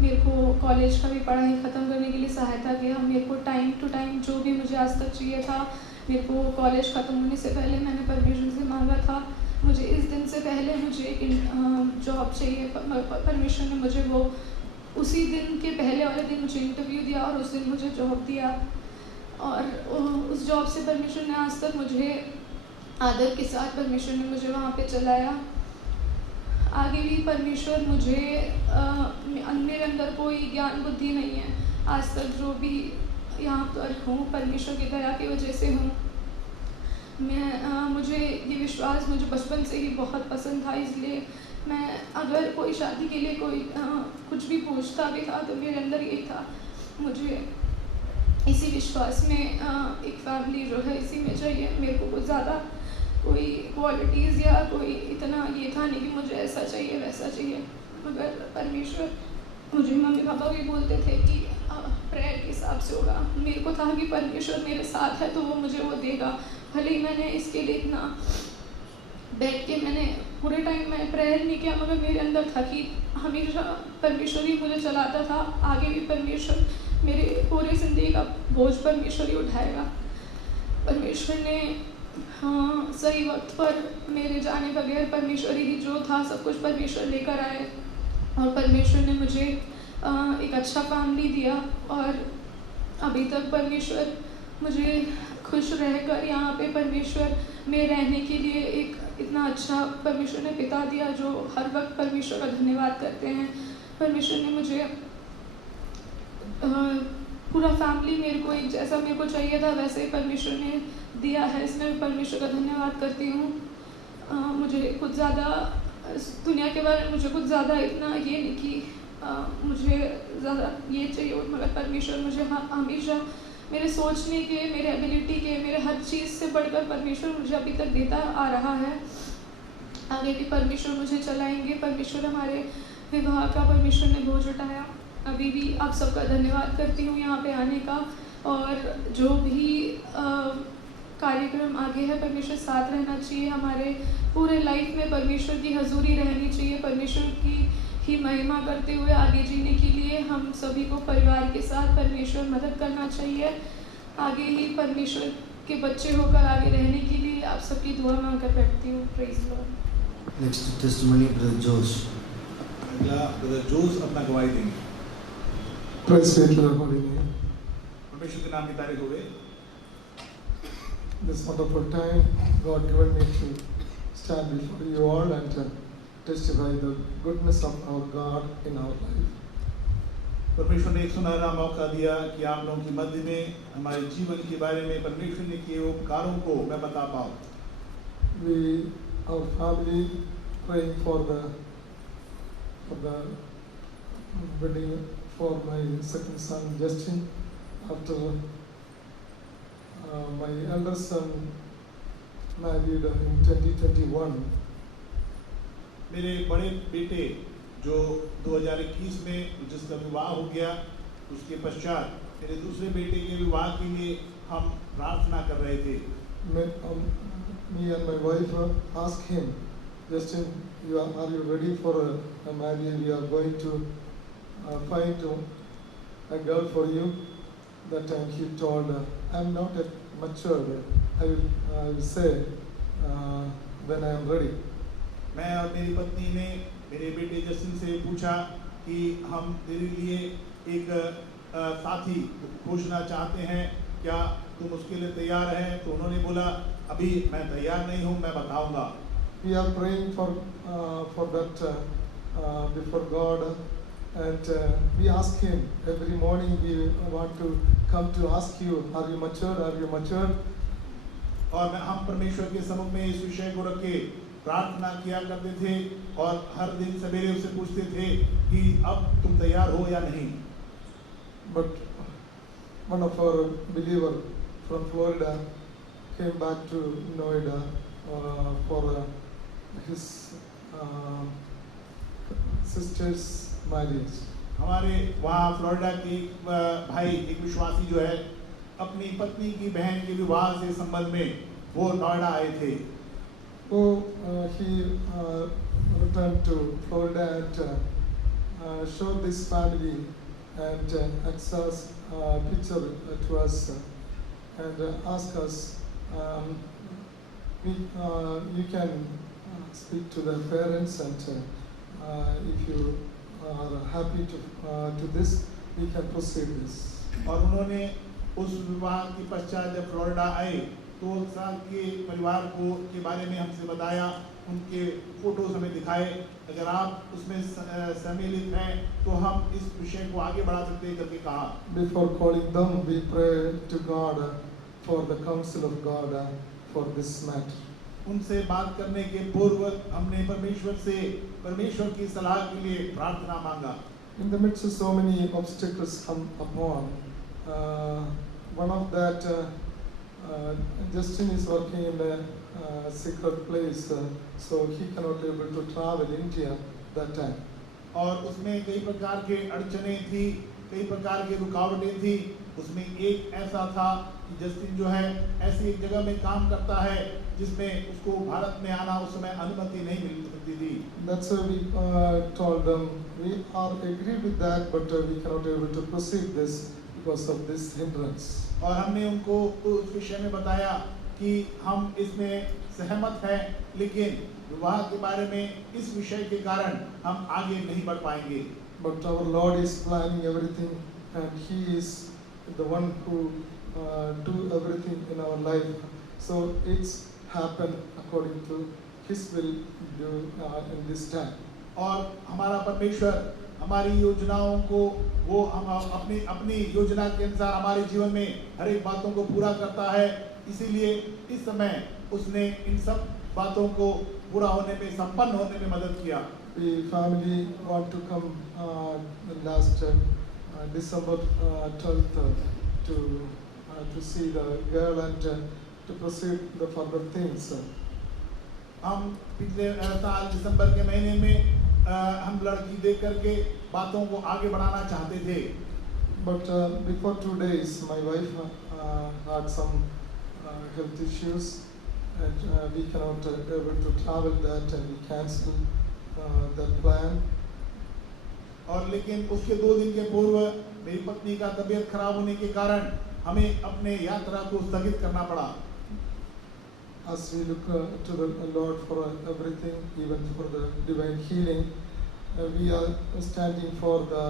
मेरे को कॉलेज का भी पढ़ाई ख़त्म करने के लिए सहायता किया। मेरे को टाइम टू टाइम जो भी मुझे आज तक चाहिए था, मेरे को कॉलेज ख़त्म होने से पहले मैंने परमेश्वर से मांगा था। मुझे इस दिन से पहले मुझे एक जॉब चाहिए, परमेश्वर ने मुझे वो उसी दिन के पहले वाले दिन मुझे इंटरव्यू दिया और उस दिन मुझे जॉब दिया। और उस जॉब से परमेश्वर ने आज तक मुझे आदर के साथ परमेश्वर ने मुझे वहाँ पे चलाया। आगे भी परमेश्वर मुझे मेरे अंदर कोई ज्ञान बुद्धि नहीं है, आज तक जो भी यहाँ पर हूँ परमेश्वर की दया की वजह से हूँ। मुझे ये विश्वास मुझे बचपन से ही बहुत पसंद था, इसलिए मैं अगर कोई शादी के लिए कोई कुछ भी पूछता भी था तो मेरे अंदर यही था, मुझे इसी विश्वास में एक फैमिली जो है इसी में चाहिए। मेरे को कुछ ज़्यादा कोई क्वालिटीज़ या कोई इतना ये था नहीं कि मुझे ऐसा चाहिए वैसा चाहिए, मगर परमेश्वर मुझे मम्मी पापा भी बोलते थे कि प्रेयर के हिसाब से होगा। मेरे को था कि परमेश्वर मेरे साथ है तो वो मुझे वो देगा। भले ही मैंने इसके लिए इतना बैठ के मैंने पूरे टाइम में प्रेयर नहीं किया, मगर मेरे अंदर था कि हमेशा परमेश्वर ही मुझे चलाता था। आगे भी परमेश्वर मेरे पूरे ज़िंदगी का बोझ परमेश्वर ही उठाएगा। परमेश्वर ने सही वक्त पर मेरे जाने बगैर परमेश्वर ही जो था सब कुछ परमेश्वर लेकर आए, और परमेश्वर ने मुझे एक अच्छा फैमिली दिया। और अभी तक परमेश्वर मुझे खुश रहकर यहाँ पे परमेश्वर में रहने के लिए एक इतना अच्छा परमेश्वर ने पिता दिया जो हर वक्त परमेश्वर का धन्यवाद करते हैं। परमेश्वर ने मुझे पूरा फैमिली मेरे को एक जैसा मेरे को चाहिए था वैसे ही परमेश्वर ने दिया है, इसमें मैं परमेश्वर का धन्यवाद करती हूँ। मुझे कुछ ज़्यादा दुनिया के बारे में मुझे कुछ ज़्यादा इतना ये नहीं कि मुझे ज़्यादा ये चाहिए, मगर परमेश्वर मुझे हमेशा मेरे सोचने के, मेरे एबिलिटी के, मेरे हर चीज़ से बढ़कर परमेश्वर मुझे अभी तक देता आ रहा है। आगे भी परमेश्वर मुझे चलाएंगे। परमेश्वर हमारे विवाह का परमेश्वर ने बोझ उठाया। अभी भी आप सबका धन्यवाद करती हूँ यहाँ पे आने का, और जो भी कार्यक्रम आगे है परमेश्वर साथ रहना चाहिए। हमारे पूरे लाइफ में परमेश्वर की हजूरी रहनी चाहिए। परमेश्वर की ही महिमा करते हुए आगे जीने के लिए हम सभी को परिवार के साथ परमेश्वर मदद करना चाहिए। आगे ही परमेश्वर के बच्चे होकर आगे रहने के लिए आप सबकी दुआ मांगकर बैठती हूँ। Praise Lord. Next testimony brother जोश। अगला ब्रदर जोश अपना गवाही देंगे। Praise be to the holy name. परमेश्वर के नाम की तारीफ हो गई। This wonderful time God given me to stand before you all and testify the goodness of our God in our life. परमेश्वर ने एक सुनहरा मौका दिया कि आप लोगों के मध्य में हमारे जीवन के बारे में परमेश्वर ने किए उपकारों को मैं बता पाऊँ। We, our family, praying for the wedding for my second son Justin after my elder son married in 2021. मेरे बड़े बेटे जो 2021 में जिसका विवाह हो गया, उसके पश्चात मेरे दूसरे बेटे के विवाह के लिए हम प्रार्थना कर रहे थे। Me and my wife asked him, Justin, are you ready for a marriage? We are going to find a girl for you. That time he told, I'm not yet matured. I will say when I am ready. मैं और मेरी पत्नी ने मेरे बेटे जस्टिन से पूछा कि हम तेरे लिए एक साथी खोजना चाहते हैं, क्या तुम उसके लिए तैयार हैं? तो उन्होंने बोला अभी मैं तैयार नहीं हूँ, मैं बताऊंगा। We are praying for that before God, and we ask Him every morning. We want to come to ask you, are you mature? Are you mature? और हम परमेश्वर के सम्मुख में इस विषय को रख के प्रार्थना किया करते थे और हर दिन सवेरे उससे पूछते थे कि अब तुम तैयार हो या नहीं। But one of our believer from Florida came back to Noida for his sister's marriage. हमारे वहाँ फ्लोरिडा के भाई एक विश्वासी जो है अपनी पत्नी की बहन के विवाह से संबंध में वो नोएडा आए थे। So he returned to Florida and showed this family and access picture to us and ask us, you can speak to the parents and if you are happy to this, we can proceed this. और उन्होंने उस विवाह के पश्चात जब फ्लोरिडा आए तो उस साल के परिवार को के बारे में हमसे बताया, उनके फोटोज हमें दिखाए। अगर आप उसमें सम्मिलित हैं तो हम इस विषय को आगे बढ़ा सकते हैं करके कहा। Before calling them, we pray to God for the counsel of God for this matter. उनसे बात करने के पूर्व हमने परमेश्वर से परमेश्वर की सलाह के लिए प्रार्थना मांगा। In the midst of so many obstacles come upon, one of that, Justin is working in a secret place, so he cannot able to travel India that time. और उसमें कई प्रकार के अड़चने थी, कई प्रकार की रुकावटें थी। उसमें एक ऐसा था कि जस्टिन जो है ऐसी एक जगह में काम करता है जिसमें उसको भारत में आना उस समय अनुमति नहीं मिल सकती थी। That's why we told them we are agreed with that, but we cannot able to proceed this because of this hindrance. और हमने उनको उस विषय में बताया कि हम इसमें सहमत हैं, लेकिन विवाह के बारे में इस विषय के कारण हम आगे नहीं बढ़ पाएंगे। But our Lord is planning everything, and He is the one who do everything in our life. So it's happened according to His will do in this time. और हमारा परमेश्वर हमारी योजनाओं को वो हम अपनी योजना के अनुसार हमारे जीवन में हर एक बातों को पूरा करता है। इसीलिए इस समय उसने इन सब बातों को पूरा होने में, संपन्न होने में मदद किया। The family want to come last December 12th to see the girl and to proceed the further things. हम पिछले साल दिसंबर के महीने में हम लड़की देख करके बातों को आगे बढ़ाना चाहते थे। But before 2 days, my wife had some health issues, and we cannot able to travel that, and we cancelled that plan. और लेकिन उसके 2 दिन के पूर्व मेरी पत्नी का तबीयत खराब होने के कारण हमें अपने यात्रा को स्थगित करना पड़ा। As we look to the Lord for everything, even for the divine healing, we are standing for the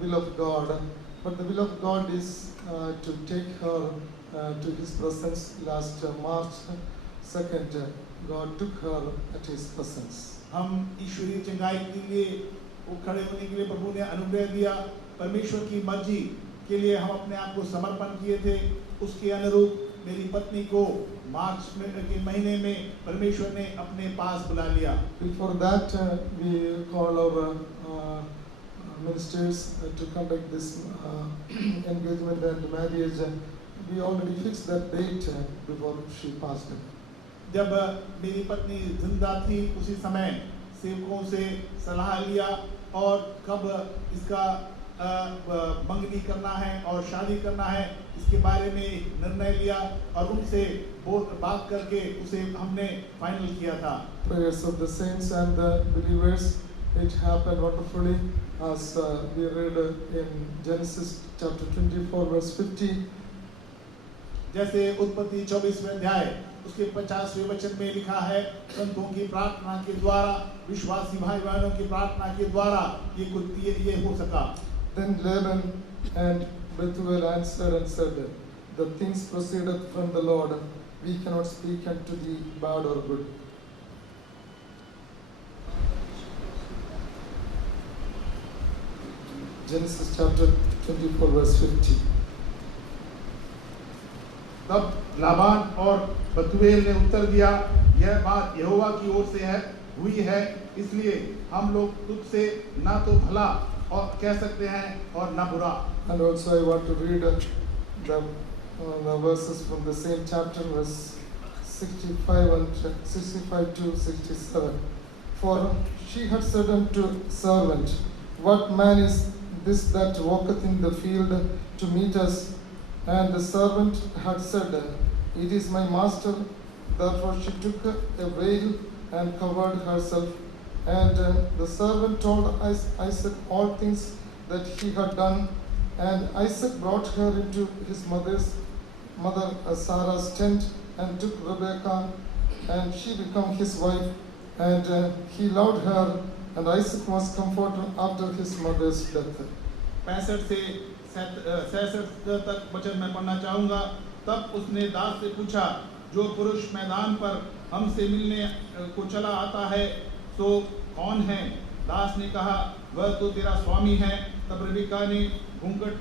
will of God. But the will of God is to take her to His presence. Last March 2nd, God took her at His presence. हम ईश्वरीय चंगाई के लिए वो खड़े होने के लिए प्रभु ने अनुग्रह दिया। परमेश्वर की मर्जी के लिए हम अपने आप को समर्पण किए थे। उसके अनुरूप मेरी पत्नी को मार्च के महीने में परमेश्वर ने अपने पास बुला लिया। Before that, we call our ministers to conduct this engagement and marriage. We already fixed that date before she passed away. जब मेरी पत्नी जिंदा थी उसी समय सेवकों से सलाह लिया और कब इसका मंगनी करना है और शादी करना है इसके बारे में एक निर्णय लिया और उनसे बात करके उसे हमने फाइनल किया था। Prayers of the saints and the believers, it happened wonderfully as we read in Genesis chapter 24 verse 50. जैसे उत्पत्ति 24वें अध्याय उसके 50वें वचन में लिखा है, संतों की प्रार्थना के द्वारा, विश्वासी भाई बहनों की प्रार्थना के द्वारा ये हो सका। Then Laban and Bethuel answered and said, the things proceeded from the Lord, we cannot speak unto thee bad or good. Genesis chapter 24 verse 50. तब लाबान और बतूएल ने उत्तर दिया, यह बात यहोवा की ओर से हुई है, इसलिए हम लोग तुझसे ना तो भला और कह सकते हैं और ना बुरा। And also I want to read the verses from the same chapter, verse 65 to 67. For she had said unto servant, what man is this that walketh in the field to meet us? And the servant had said, it is my master. Therefore she took a veil and covered herself. And the servant told Isaac all things that he had done. And Isaac brought her into his mother Sarah's tent and took Rebekah, and she became his wife. And he loved her, and Isaac was comforted after his mother's death. 65 से 66 तक वचन मैं पढ़ना चाहूँगा। तब उसने दास से पूछा, जो पुरुष मैदान पर हमसे मिलने को चला आता है सो कौन है? दास ने कहा, वह तो तेरा स्वामी है। तब रिबका ने घूंघट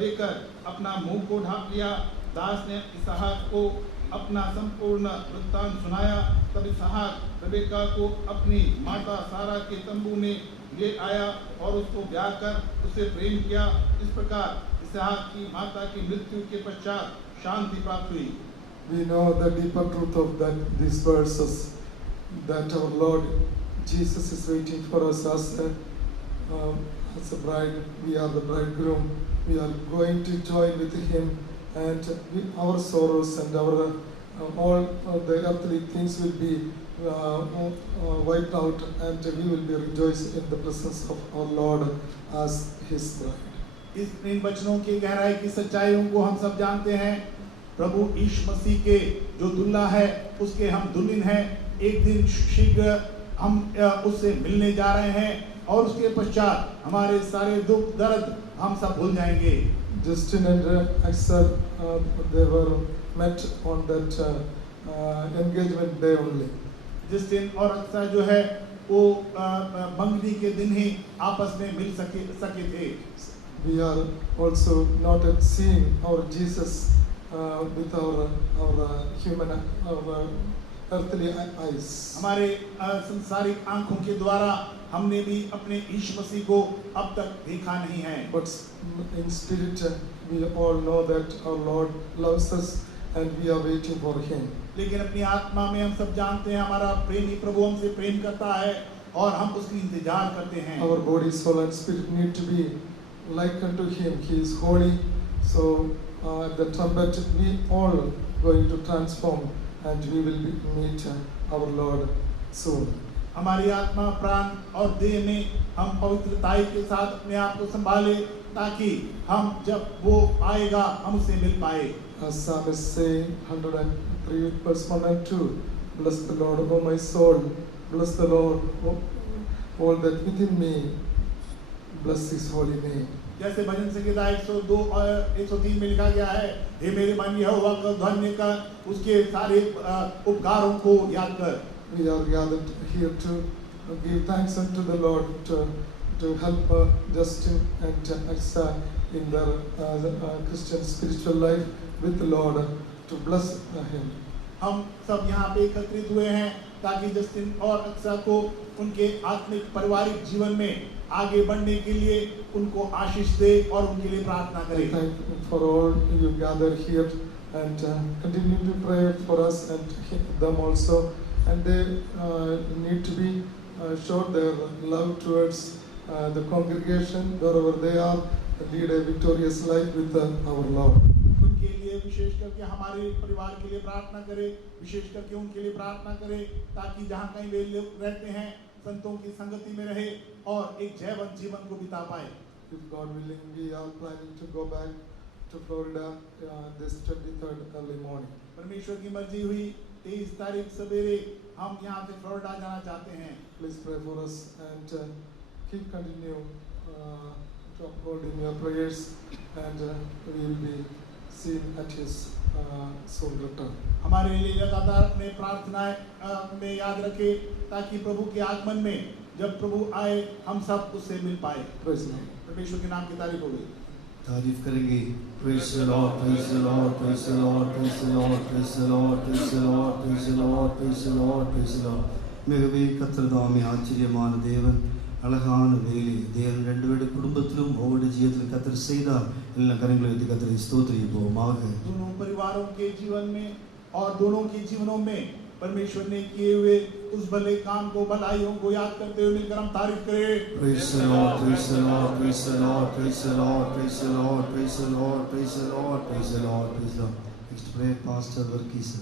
लेकर अपना मुंह को ढांप लिया। दास ने इसहाक को अपना संपूर्ण वृत्तांत सुनाया। तब इसहाक रिबका को अपनी माता सारा के तंबू में ले आया और उसको ब्याह कर उससे प्रेम किया। इस प्रकार इसहाक की माता की मृत्यु के पश्चात शांति प्राप्त हुई। We know the deeper truth of these verses, that our Lord Jesus is waiting for us as a bride. We are the bridegroom. We are going to join with Him, and our sorrows and our all the earthly things will be wiped out, and we will be rejoiced in the presence of our Lord as His bride. इन वचनों की गहराई की सच्चाइयों को हम सब जानते हैं। प्रभु यीशु मसीह के जो दुल्हा है उसके हम दुल्हन हैं। एक दिन शीघ्र हम उससे मिलने जा रहे हैं और उसके पश्चात हमारे सारे दुख दर्द हम सब भूल जाएंगे। Justin and Axel, they were met on that engagement day only. Justin और अक्सर जो है वो मंगनी के दिन ही आपस में मिल सके थे। We are also not at seeing our Jesus with our human, our earthly eyes. हमारे संसारिक आंखों के द्वारा हमने भी अपने यीशु मसीह को अब तक देखा नहीं है। But in spirit, we all know that our Lord loves us, and we are waiting for Him. लेकिन अपनी आत्मा में हम सब जानते हैं हमारा प्रेमी प्रभु हमसे प्रेम करता है और हम उसकी इंतजार करते हैं। Our body, soul, and spirit need to be like unto Him. He is holy. So the trumpet, we all going to transform, and we will meet our Lord soon. हमारी आत्मा प्राण और देह में हम पवित्रताई के साथ अपने आप को संभाले ताकि हम जब वो आएगा हम उससे मिल पाए। As Psalmist say, 103 verse 1 and 2, bless the Lord, O my soul, bless the Lord, all that within me, bless His holy name. जैसे भजन संहिता 102 और 103 में लिखा गया है, हे मेरे मन यहोवा को धन्य कर, उसके सारे उपकारों को याद कर। We are gathered here to give thanks unto the Lord, to help Justin and Aksa in their Christian spiritual life with the Lord, to bless him. हम सब यहाँ पे एकत्रित हुए हैं ताकि जस्टिन और अक्सा को उनके आत्मिक पारिवारिक जीवन में आगे बढ़ने के लिए उनको आशीष दे और उनके लिए प्रार्थना करें। Thank you for all you gathered here, and continue to pray for us and them also, and they need to be show their love towards the congregation wherever they are, lead a victorious life with our Lord. उनके लिए विशेष करके हमारे परिवार के लिए प्रार्थना करें, विशेष करके उनके लिए प्रार्थना करें ताकि जहाँ कहीं वे लोग रहते हैं संतों की संगति में रहे और एक जयवंत जीवन को बिता पाए। If God willing, we are planning to go back to Florida this 23rd early morning. परमेश्वर की मर्जी हुई 23 तारीख सवेरे हम यहाँ से फ्लोरिडा जाना चाहते हैं। Please pray for us and continue to uphold in your prayers, and we will be seen at His soon return. हमारे लिए लगातार अपने प्रार्थनाएं में याद रखें ताकि प्रभु के आगमन में जब प्रभु आए हम सब उससे मिल पाए। Praise the Lord. परमेश्वर के नाम की तारीफ हो गई। तारीफ करेंगे। Praise the Lord, praise the Lord, praise the Lord, praise the Lord, praise the Lord, praise the Lord, praise the Lord, praise the Lord, praise the Lord. மிகவே கர்த்தர்தாமே ஆச்சரியமான தேவன், அழகான வேலை தேவன் ரெண்டு குடும்பத்திலும் ஒவ்வொரு ஜீவியத்தில் கர்த்தர் செய்தார்। எல்லா கரங்களை வைத்து கர்த்தரை ஸ்தோத்திரிப்போமாக। दोनों परिवारों के जीवन में और दोनों के जीवनों में परमेश्वर ने किए हुए उस भले काम को, भलाइयों को याद करते हुए मिलकर हम तारीफ करें। Praise the Lord, praise the Lord, praise the Lord, praise the Lord, praise the Lord, praise the Lord, praise the Lord, praise the Lord, praise the Lord. Next prayer, Pastor Varkisa.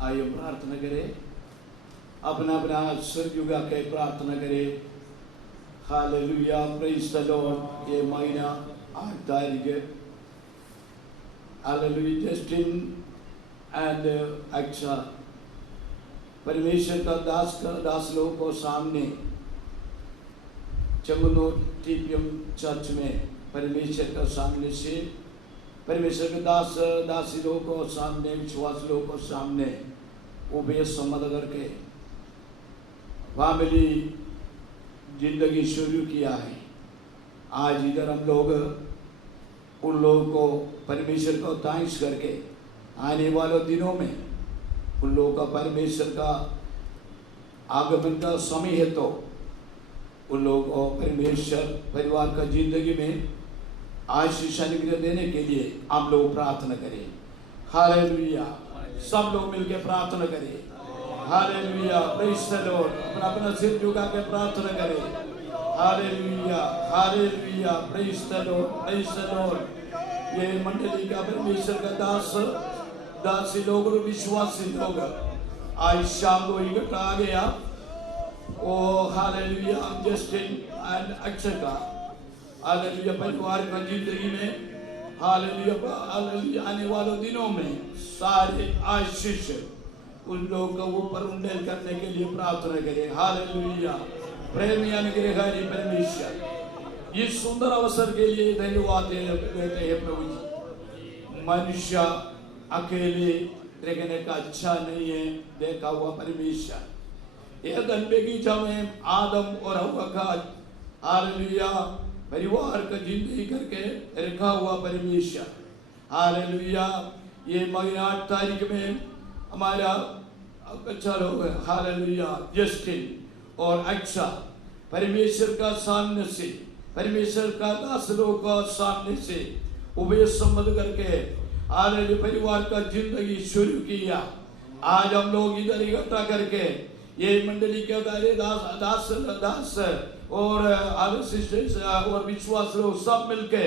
आइए प्रार्थना करें, अपना अपना सिर झुका के प्रार्थना करें। Hallelujah, praise the Lord. ये महीना 8 तारीख है। हालेलुया, जस्टिन एंड अच्छा परमेश्वर का दास लोगों को सामने चंगनोर टीपीएम चर्च में परमेश्वर का सामने से परमेश्वर के दासी लोगों को सामने, विश्वास लोगों को सामने उभय सम्मत करके फैमिली जिंदगी शुरू किया है। आज इधर हम लोग उन लोगों को परमेश्वर को थैंक्स करके आने वाले दिनों में उन लोगों का परमेश्वर का आगमन का समय है, तो उन लोगों को परमेश्वर परिवार का जिंदगी में आशीष अनुग्रह देने के लिए हम लोग प्रार्थना करें। हालेलुया, सब लोग मिलकर प्रार्थना करें। Hallelujah, praise the Lord. अपना अपना सिर झुका के प्रार्थना करें। हालेलुया, hallelujah, praise the Lord, praise the Lord. ये मंडली का परमेश्वर का दासी लोग और विश्वासी लोग आज शाम को इकट्ठा आ गया। ओ हालेलुया, जस्टिन एंड अक्षय का हालेलुया परिवार का जिंदगी में हालेलुया, हालेलुया आने वाले दिनों में सारे आशीष उन लोगों को ऊपर उंडेल करने के लिए प्रार्थना करें। हालेलुया, प्रेमी अनुग्रहकारी परमेश्वर, इस सुंदर अवसर के लिए धन्यवाद देते हैं प्रभु जी। मनुष्य अकेले रहने का अच्छा नहीं है, देखा हुआ परमेश्वर। यह धन बगीचा में आदम और हव्वा का हालेलुया परिवार का जिंदगी करके रखा हुआ परमेश्वर। हालेलुया, ये महीना 8 तारीख में हमारा अच्छा लोग हालेलुया जस्टिन और अच्छा परमेश्वर का सामने से, परमेश्वर का दास लोग का सामने से उभय सम्मत करके हालेलुया परिवार का जिंदगी शुरू किया। आज हम लोग इधर इकट्ठा करके ये मंडली के दास और और विश्वास लोग सब मिलके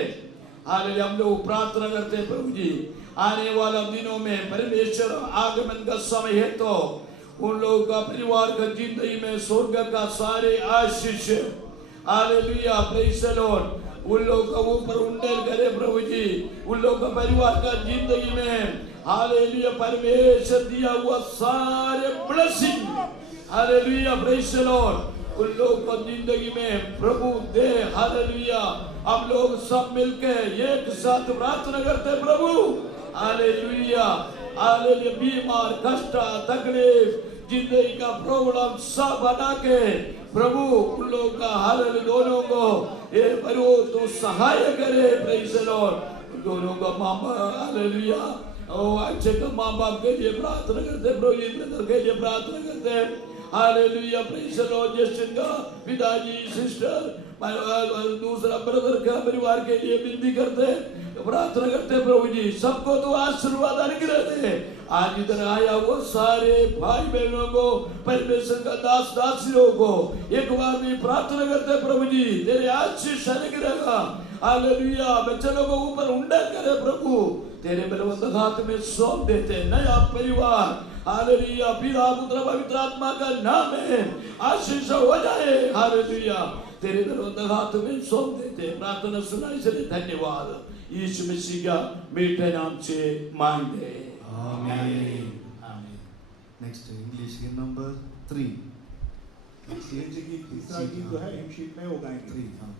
हालेलुया हम लोग प्रार्थना करते हैं प्रभु जी। आने वाला दिनों में परमेश्वर आगमन का समय है, तो उन लोगों का परिवार का जिंदगी में स्वर्ग का सारे आशीष हालेलुया, प्रेज़ द लॉर्ड उन लोगों का ऊपर उंडेल करे प्रभु जी। उन लोगों का परिवार का जिंदगी में हालेलुया परमेश्वर दिया हुआ सारे blessing hallelujah, praise the Lord उन लोगों को जिंदगी में प्रभु दे। हालेलुया, हम लोग सब मिलके एक साथ प्रार्थना करते प्रभु। हालेलुया, हालेलुया, बीमार, कष्ट, तकलीफ, जिंदगी का प्रॉब्लम सब हटा के प्रभु उन लोगों का हालेलुया दोनों को ये प्रभु तो सहाय करे। प्रेज़ द लॉर्ड दोनों का माँ बाप हालेलुया ओ अच्छे का माँ बाप के लिए प्रार्थना करते प्रभु जी, ब्रदर के लिए प्रार्थना करते hallelujah, praise the Lord Justin का पिताजी, सिस्टर, दूसरा ब्रदर का परिवार के लिए विनती करते प्रार्थना करते प्रभु जी। सबको तो आशीर्वाद अनुग्रह दे। आज इधर आया वो सारे भाई बहनों को, परमेश्वर का दासियों को एक बार भी प्रार्थना करते प्रभु जी, तेरे आशीष अनुग्रह का हालेलुया बच्चों को ऊपर उंडेल करे प्रभु। तेरे बलवंत हाथ में सौंप देते नया परिवार हालेलुया, पिता पुत्र पवित्र आत्मा का नाम है आशीष हो जाए। हालेलुया, तेरे बलवंत हाथ में सौंप देते। प्रार्थना सुना इसलिए धन्यवाद, यीशु मसीह का मीठे नाम से मांगते। आमीन, आमीन। Next English him number 3। तीसरा गीत जो है हिमशीट में वो गाएंगे 3। हाँ।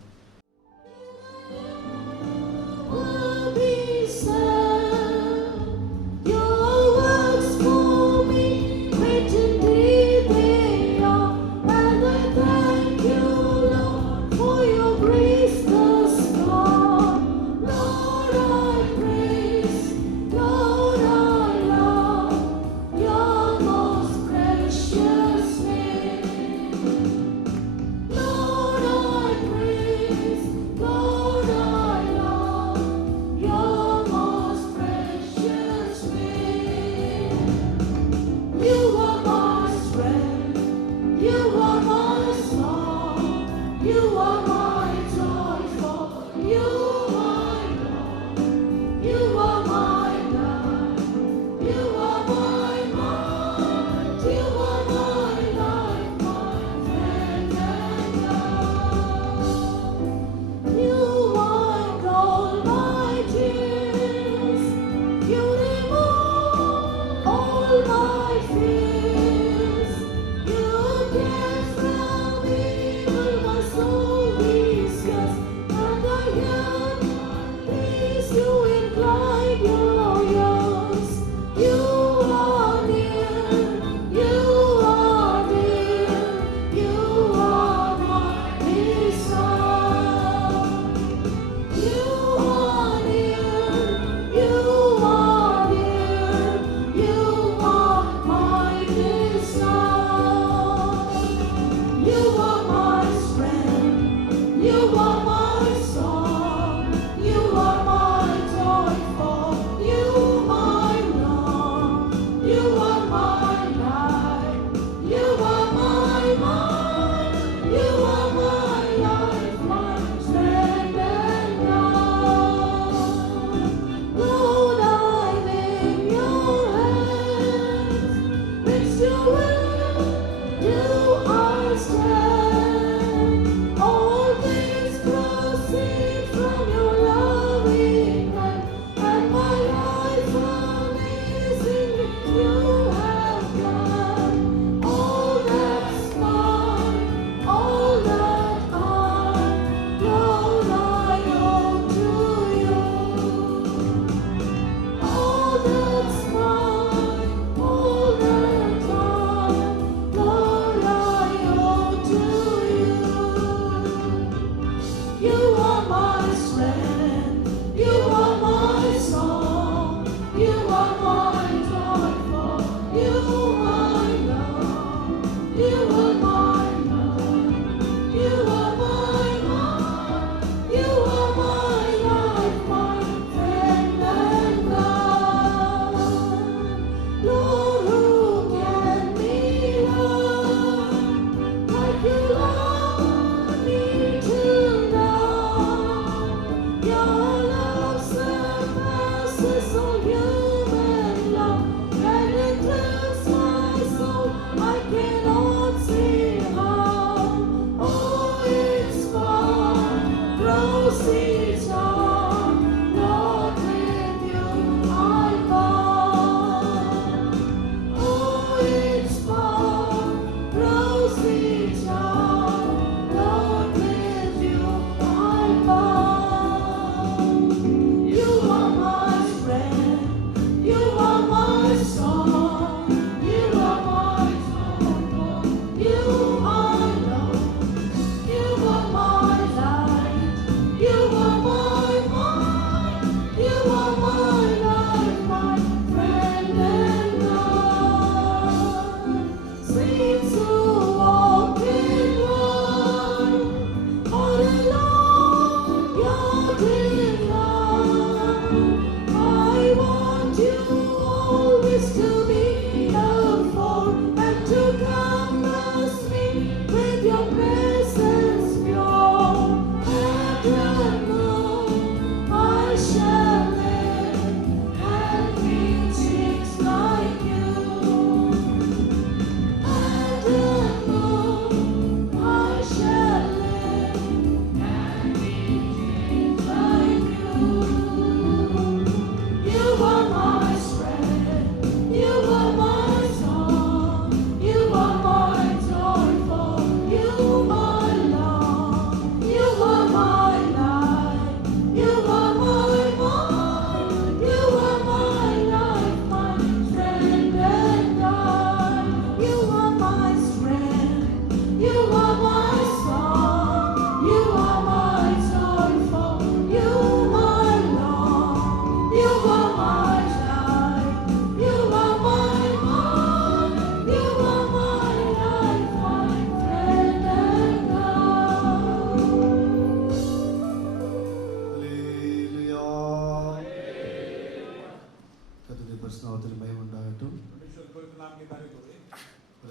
Lord, I praise, Lord, I love.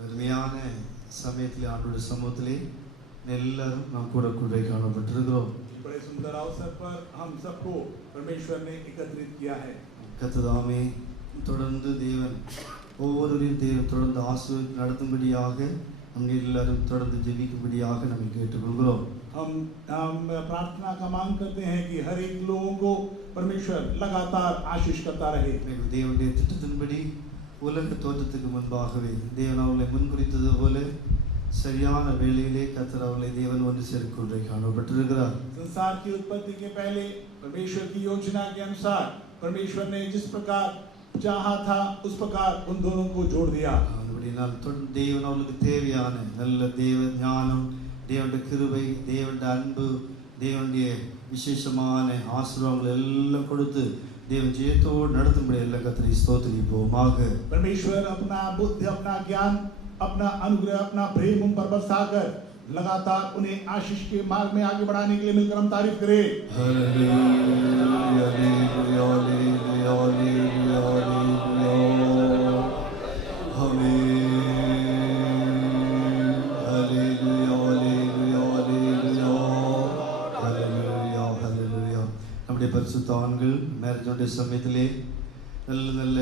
அருமையான சமயத்திலே ஆண்டவருடைய சமூகத்திலே எல்லாரும் நாம் கூட கூட காணப்பட்டிருக்கிறோம். बड़े सुंदर अवसर पर हम सबको परमेश्वर ने एकत्रित किया है. கர்த்ததாமே தொடர்ந்து தேவன் ஒவ்வொருவரையும் தேவன் தொடர்ந்து ஆசீர்வதித்து நடத்தும்படியாக நம்ம எல்லாரும் தொடர்ந்து ஜெபிக்கும்படியாக நம்ம கேட்டுக்கொள்கிறோம். हम प्रार्थना का मांग करते हैं कि हर एक लोगों को परमेश्वर लगातार आशीष करता रहे. தேவனுடைய திட்டத்தின்படி உலக தோற்றத்துக்கு முன்பாகவே தேவன் அவர்களை முன்குறித்தது போல சரியான வேளையிலே கர்த்தர் அவர்களை தேவன் ஒன்று சேர்க்கொண்டே காணப்பட்டிருக்கிறார். संसार की उत्पत्ति के पहले परमेश्वर की योजना के अनुसार परमेश्वर ने जिस प्रकार चाहा था उस प्रकार उन दोनों को जोड़ दिया. அப்படினால் தேவன் அவர்களுக்கு தேவையான நல்ல தேவ ஞானம், தேவனுடைய கிருபை, தேவனுடைய அன்பு, தேவனுடைய விசேஷமான ஆசீர்வாதங்கள் எல்லாம் கொடுத்து देव जयतोड़ நடத்தும்படி எல்லாம் கர்த்தரை ஸ்தோத்திரிப்போமாக. परमेश्वर अपना बुद्धि, अपना ज्ञान, अपना अनुग्रह, अपना प्रेम उन पर बरसाकर लगातार उन्हें आशीष के मार्ग में आगे बढ़ाने के लिए मिलकर हम तारीफ करें. हालेलुया हालेलुया हालेलुया हालेलुया हालेलुया आमीन हालेलुया हालेलुया हालेलुया हालेलुया. நம்முடைய பரிசுத்த ஆண்கள் மேரேஜோடைய சமயத்திலே நல்ல நல்ல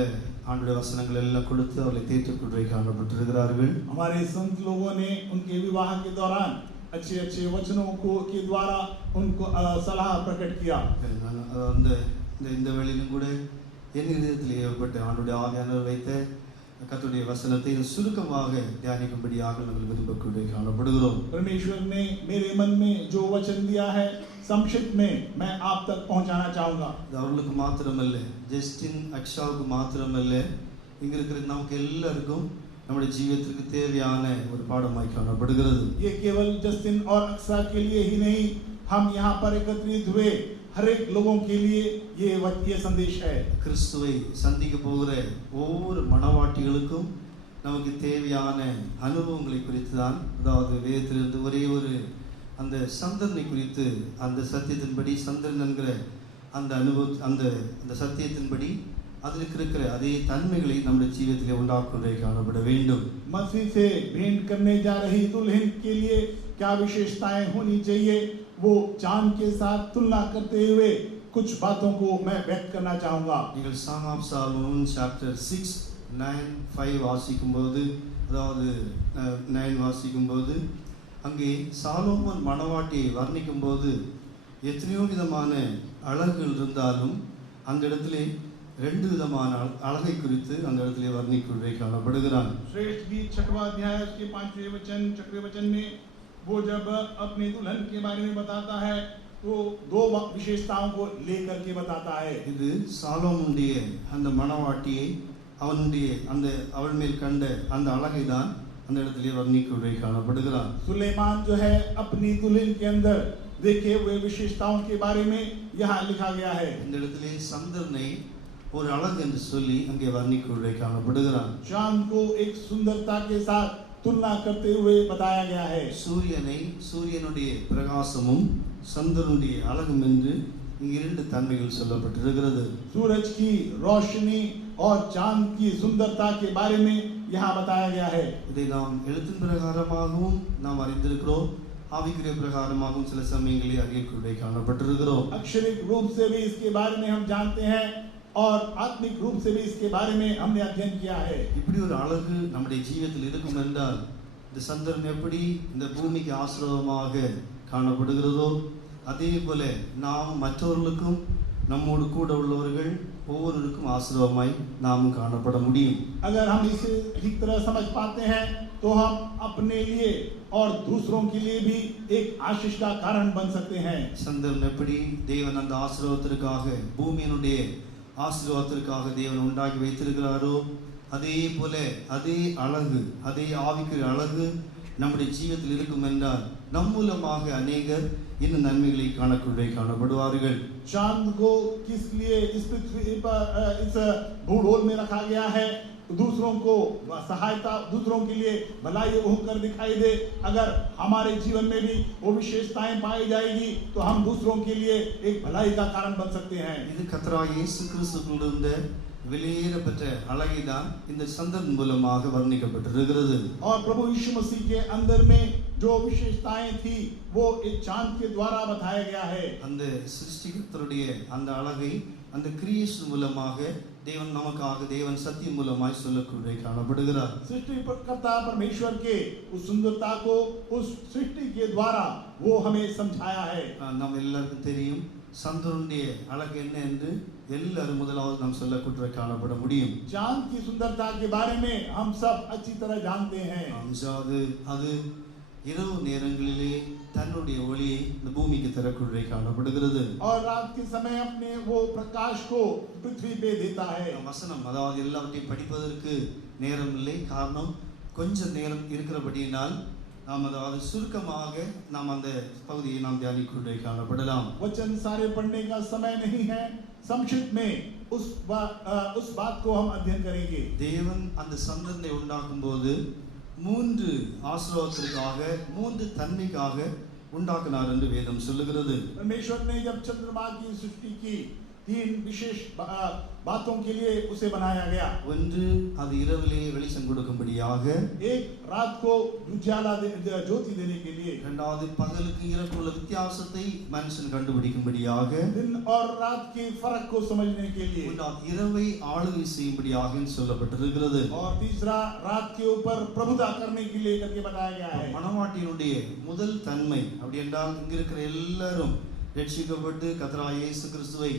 ஆண்டுடைய வசனங்கள் எல்லாம் கொடுத்து அவர்களை தேற்றுக்கொண்டே காணப்பட்டிருக்கிறார்கள். हमारे संत लोगों ने उनके विवाह के दौरान अच्छे अच्छे वचनों को के द्वारा उनको सलाह प्रकट किया. அந்த இந்த வேளையிலும் கூட என் இதயத்தில் ஏவப்பட்ட ஆண்டுடைய ஆவியானவர் வைத்த கர்த்தருடைய வசனத்தை சுருக்கமாக தியானிக்கும்படியாக நாங்கள் விரும்பக்கூடிய காணப்படுகிறோம். परमेश्वर ने मेरे मन में जो वचन दिया है संक्षिप्त में मैं आप तक पहुंचाना चाहूंगा. அவர்களுக்கு மாத்திரமல்ல, ஜஸ்டின் அக்ஷாவுக்கு மாத்திரமல்ல, இங்க இருக்கிற நமக்கு எல்லாருக்கும் நம்முடைய ஜீவிதத்திற்கு தேவையான ஒரு பாடமாய் காணப்படுகிறது. ये केवल जस्टिन और अक्सा के लिए ही नहीं, हम यहाँ पर एकत्रित हुए हर एक लोगों के लिए ये संदेश है. கிறிஸ்துவை சந்திக்க போகிற ஒவ்வொரு மனவாட்டி மனவாட்டிகளுக்கும் நமக்கு தேவையான அனுபவங்களை குறித்து தான், அதாவது வேதத்திலிருந்து ஒரே ஒரு அந்த சந்திரனை குறித்து, அந்த சத்தியத்தின்படி சந்திரன் என்கிற அந்த அந்த சத்தியத்தின்படி அதில் இருக்கிற அதே தன்மைகளை நம்முடைய ஜீவிதத்திலே உண்டாக்குவதை காணப்பட வேண்டும். मसीह से भेंट करने जा रही दुल्हन के लिए क्या विशेषताएं होनी चाहिए, वो चांद के साथ तुलना करते हुए कुछ बातों को मैं व्यक्त करना चाहूँगा। நீங்கள் Song of Solomon சாப்டர் 6, 9, 5 வாசிக்கும்போது, அதாவது 9 வாசிக்கும்போது, அங்கே சாலோமோன் மணவாட்டியை வர்ணிக்கும்போது எத்தனையோ விதமான அழகுகள் இருந்தாலும் அந்த இடத்திலே 2 விதமான அழகை குறித்து அந்த இடத்திலே வர்ணிக்குள்ளே காணப்படுகிறான். श्रेष्ठ गीत 6वां अध्याय उसके 5वें वचन, 6वें वचन में वो जब अपने दुल्हन के बारे में बताता है तो 2 विशेषताओं को लेकर के बताता है। இது சாலோமோனுடைய அந்த மணவாட்டியை அவனுடைய அந்த அவள் மேல் கண்ட அந்த அழகை தான் அந்த இடத்திலே வர்ணிக்குள்ளே காணப்படுகிறான். सुलेमान जो है अपनी दुल्हन के अंदर देखे हुए विशेषताओं के बारे में यहाँ लिखा गया है। இந்த இடத்திலே சந்திரனை ஒரு அழகு என்று சொல்லி அங்கே வர்ணிக்குள்ளே காணப்படுகிறான். चांद को एक सुंदरता के साथ तुलना करते हुए बताया गया है। சூரியனுடைய பிரகாசமும் சந்திரனுடைய அழகும் என்று இங்கு 2 தன்மைகள் சொல்லப்பட்டிருக்கிறது. सूरज की रोशनी और चांद की सुंदरता के बारे में यहाँ बताया गया है। இதை நாம் எழுத்தின் பிரகாரமாகவும் நாம் அறிந்திருக்கிறோம், ஆவிக்குரிய பிரகாரமாகவும் சில சமயங்களில் அறியக்குள்ளே காணப்பட்டிருக்கிறோம். अक्षरिक रूप से भी इसके बारे में हम जानते हैं और आत्मिक रूप से भी इसके बारे में हमने अध्ययन किया है। இப்படி ஒரு அழகு நம்முடைய ஜீவிதத்தில் இருக்கும் என்றால், இந்த சந்திரன் எப்படி இந்த பூமிக்கு ஆசீர்வாதமாக காணப்படுகிறதோ அதே போல நாம் மற்றவர்களுக்கும் நம்மோடு கூட உள்ளவர்கள் ஒவ்வொருவருக்கும் ஆசீர்வாதமாய் நாமும் காணப்பட முடியும். अगर हम इसे ठीक तरह समझ पाते हैं तो हम अपने लिए और दूसरों के लिए भी एक आशीष का कारण बन सकते हैं। சந்திரன் எப்படி தேவன் அந்த ஆசீர்வாதத்திற்காக, பூமியினுடைய ஆசீர்வாதத்திற்காக தேவன் உண்டாக்கி வைத்திருக்கிறாரோ அதே போல அதே அழகு, அதே ஆவிக்குரிய அழகு நம்முடைய ஜீவிதத்தில் இருக்கும் என்றால் நம் மூலமாக अनेகர் இன்னும் நன்மைகளை காணக்குள்ளே காணப்படுவார்கள். चांद को किस लिए इस पृथ्वी पर इस भूगोल में रखा गया है? दूसरों को सहायता, दूसरों के लिए भलाई होकर दिखाई दे। अगर हमारे जीवन में भी वो विशेषताएं पाई जाएगी तो हम दूसरों के लिए एक भलाई का कारण बन सकते हैं। இது கர்த்தராகிய இயேசு கிறிஸ்துவிலிருந்த வெளியேறப்பட்ட அழகை தான் இந்த சந்திரன் மூலமாக வர்ணிக்கப்பட்டிருக்கிறது. और प्रभु यीशु मसीह के अंदर में जो विशेषताएं थी वो एक चांद के द्वारा बताया गया है। அந்த சிருஷ்டிகர்த்தருடைய அந்த அழகை அந்த கிரியேஷன் மூலமாக தேவன் நமக்காக, தேவன் சத்தியம் மூலமாய் சொல்லக்குள்ளே காணப்படுகிறார். सृष्टिकर्ता परमेश्वर के उस सुंदरता को उस सृष्टि के द्वारा वो हमें समझाया है। நம்ம எல்லாருக்கும் தெரியும் சந்திரனுடைய அழகு என்ன என்று எல்லாரும் முதலாவது நாம் சொல்லக்கூட காணப்பட முடியும். चांद की सुंदरता के बारे में हम सब अच्छी तरह जानते हैं। அது இரவு நேரங்களிலே தன்னுடைய ஒளியை இந்த பூமிக்கு தரக்குள்ளே காணப்படுகிறது. और रात के समय अपने वो प्रकाश को पृथ्वी पे देता है। வசனம், அதாவது எல்லாவற்றையும் படிப்பதற்கு நேரம் இல்லை, காரணம் கொஞ்சம் நேரம் இருக்கிறபடியினால் நாம் அதாவது சுருக்கமாக நாம் அந்த பகுதியை நாம் தியானிக்குள்ளே காணப்படலாம். वचन सारे पढ़ने का समय नहीं है, संक्षिप्त में उस बात को हम अध्ययन करेंगे। தேவன் அந்த சந்திரனை உண்டாக்கும் போது 3 ஆசீர்வாதத்திற்காக, 3 தன்மைக்காக உண்டாக்கினார் என்று வேதம் சொல்லுகிறது. परमेश्वर ने जब चंद्रमा की सृष्टि की 3 विशेष बातों के लिए उसे बनाया गया। ஒன்று, அது இரவிலே வெளிச்சம் கொடுக்கும்படியாக. एक, रात को उजाला ज्योति देने के लिए। இரண்டாவது, பகலுக்கு இரவுக்கு உள்ள வித்தியாசத்தை மனுஷன் கண்டுபிடிக்கும்படியாக. दिन और रात के फर्क को समझने के लिए। மூன்றாவது, இரவை ஆளுகை செய்யும்படியாக சொல்லப்பட்டிருக்கிறது. और तीसरा, रात के ऊपर प्रभुता करने के लिए करके बताया गया है। மணவாட்டியினுடைய முதல் தன்மை அப்படி என்றால், இங்க இருக்கிற எல்லாரும் ரட்சிக்கப்பட்டு கர்த்தராகிய இயேசு கிறிஸ்துவை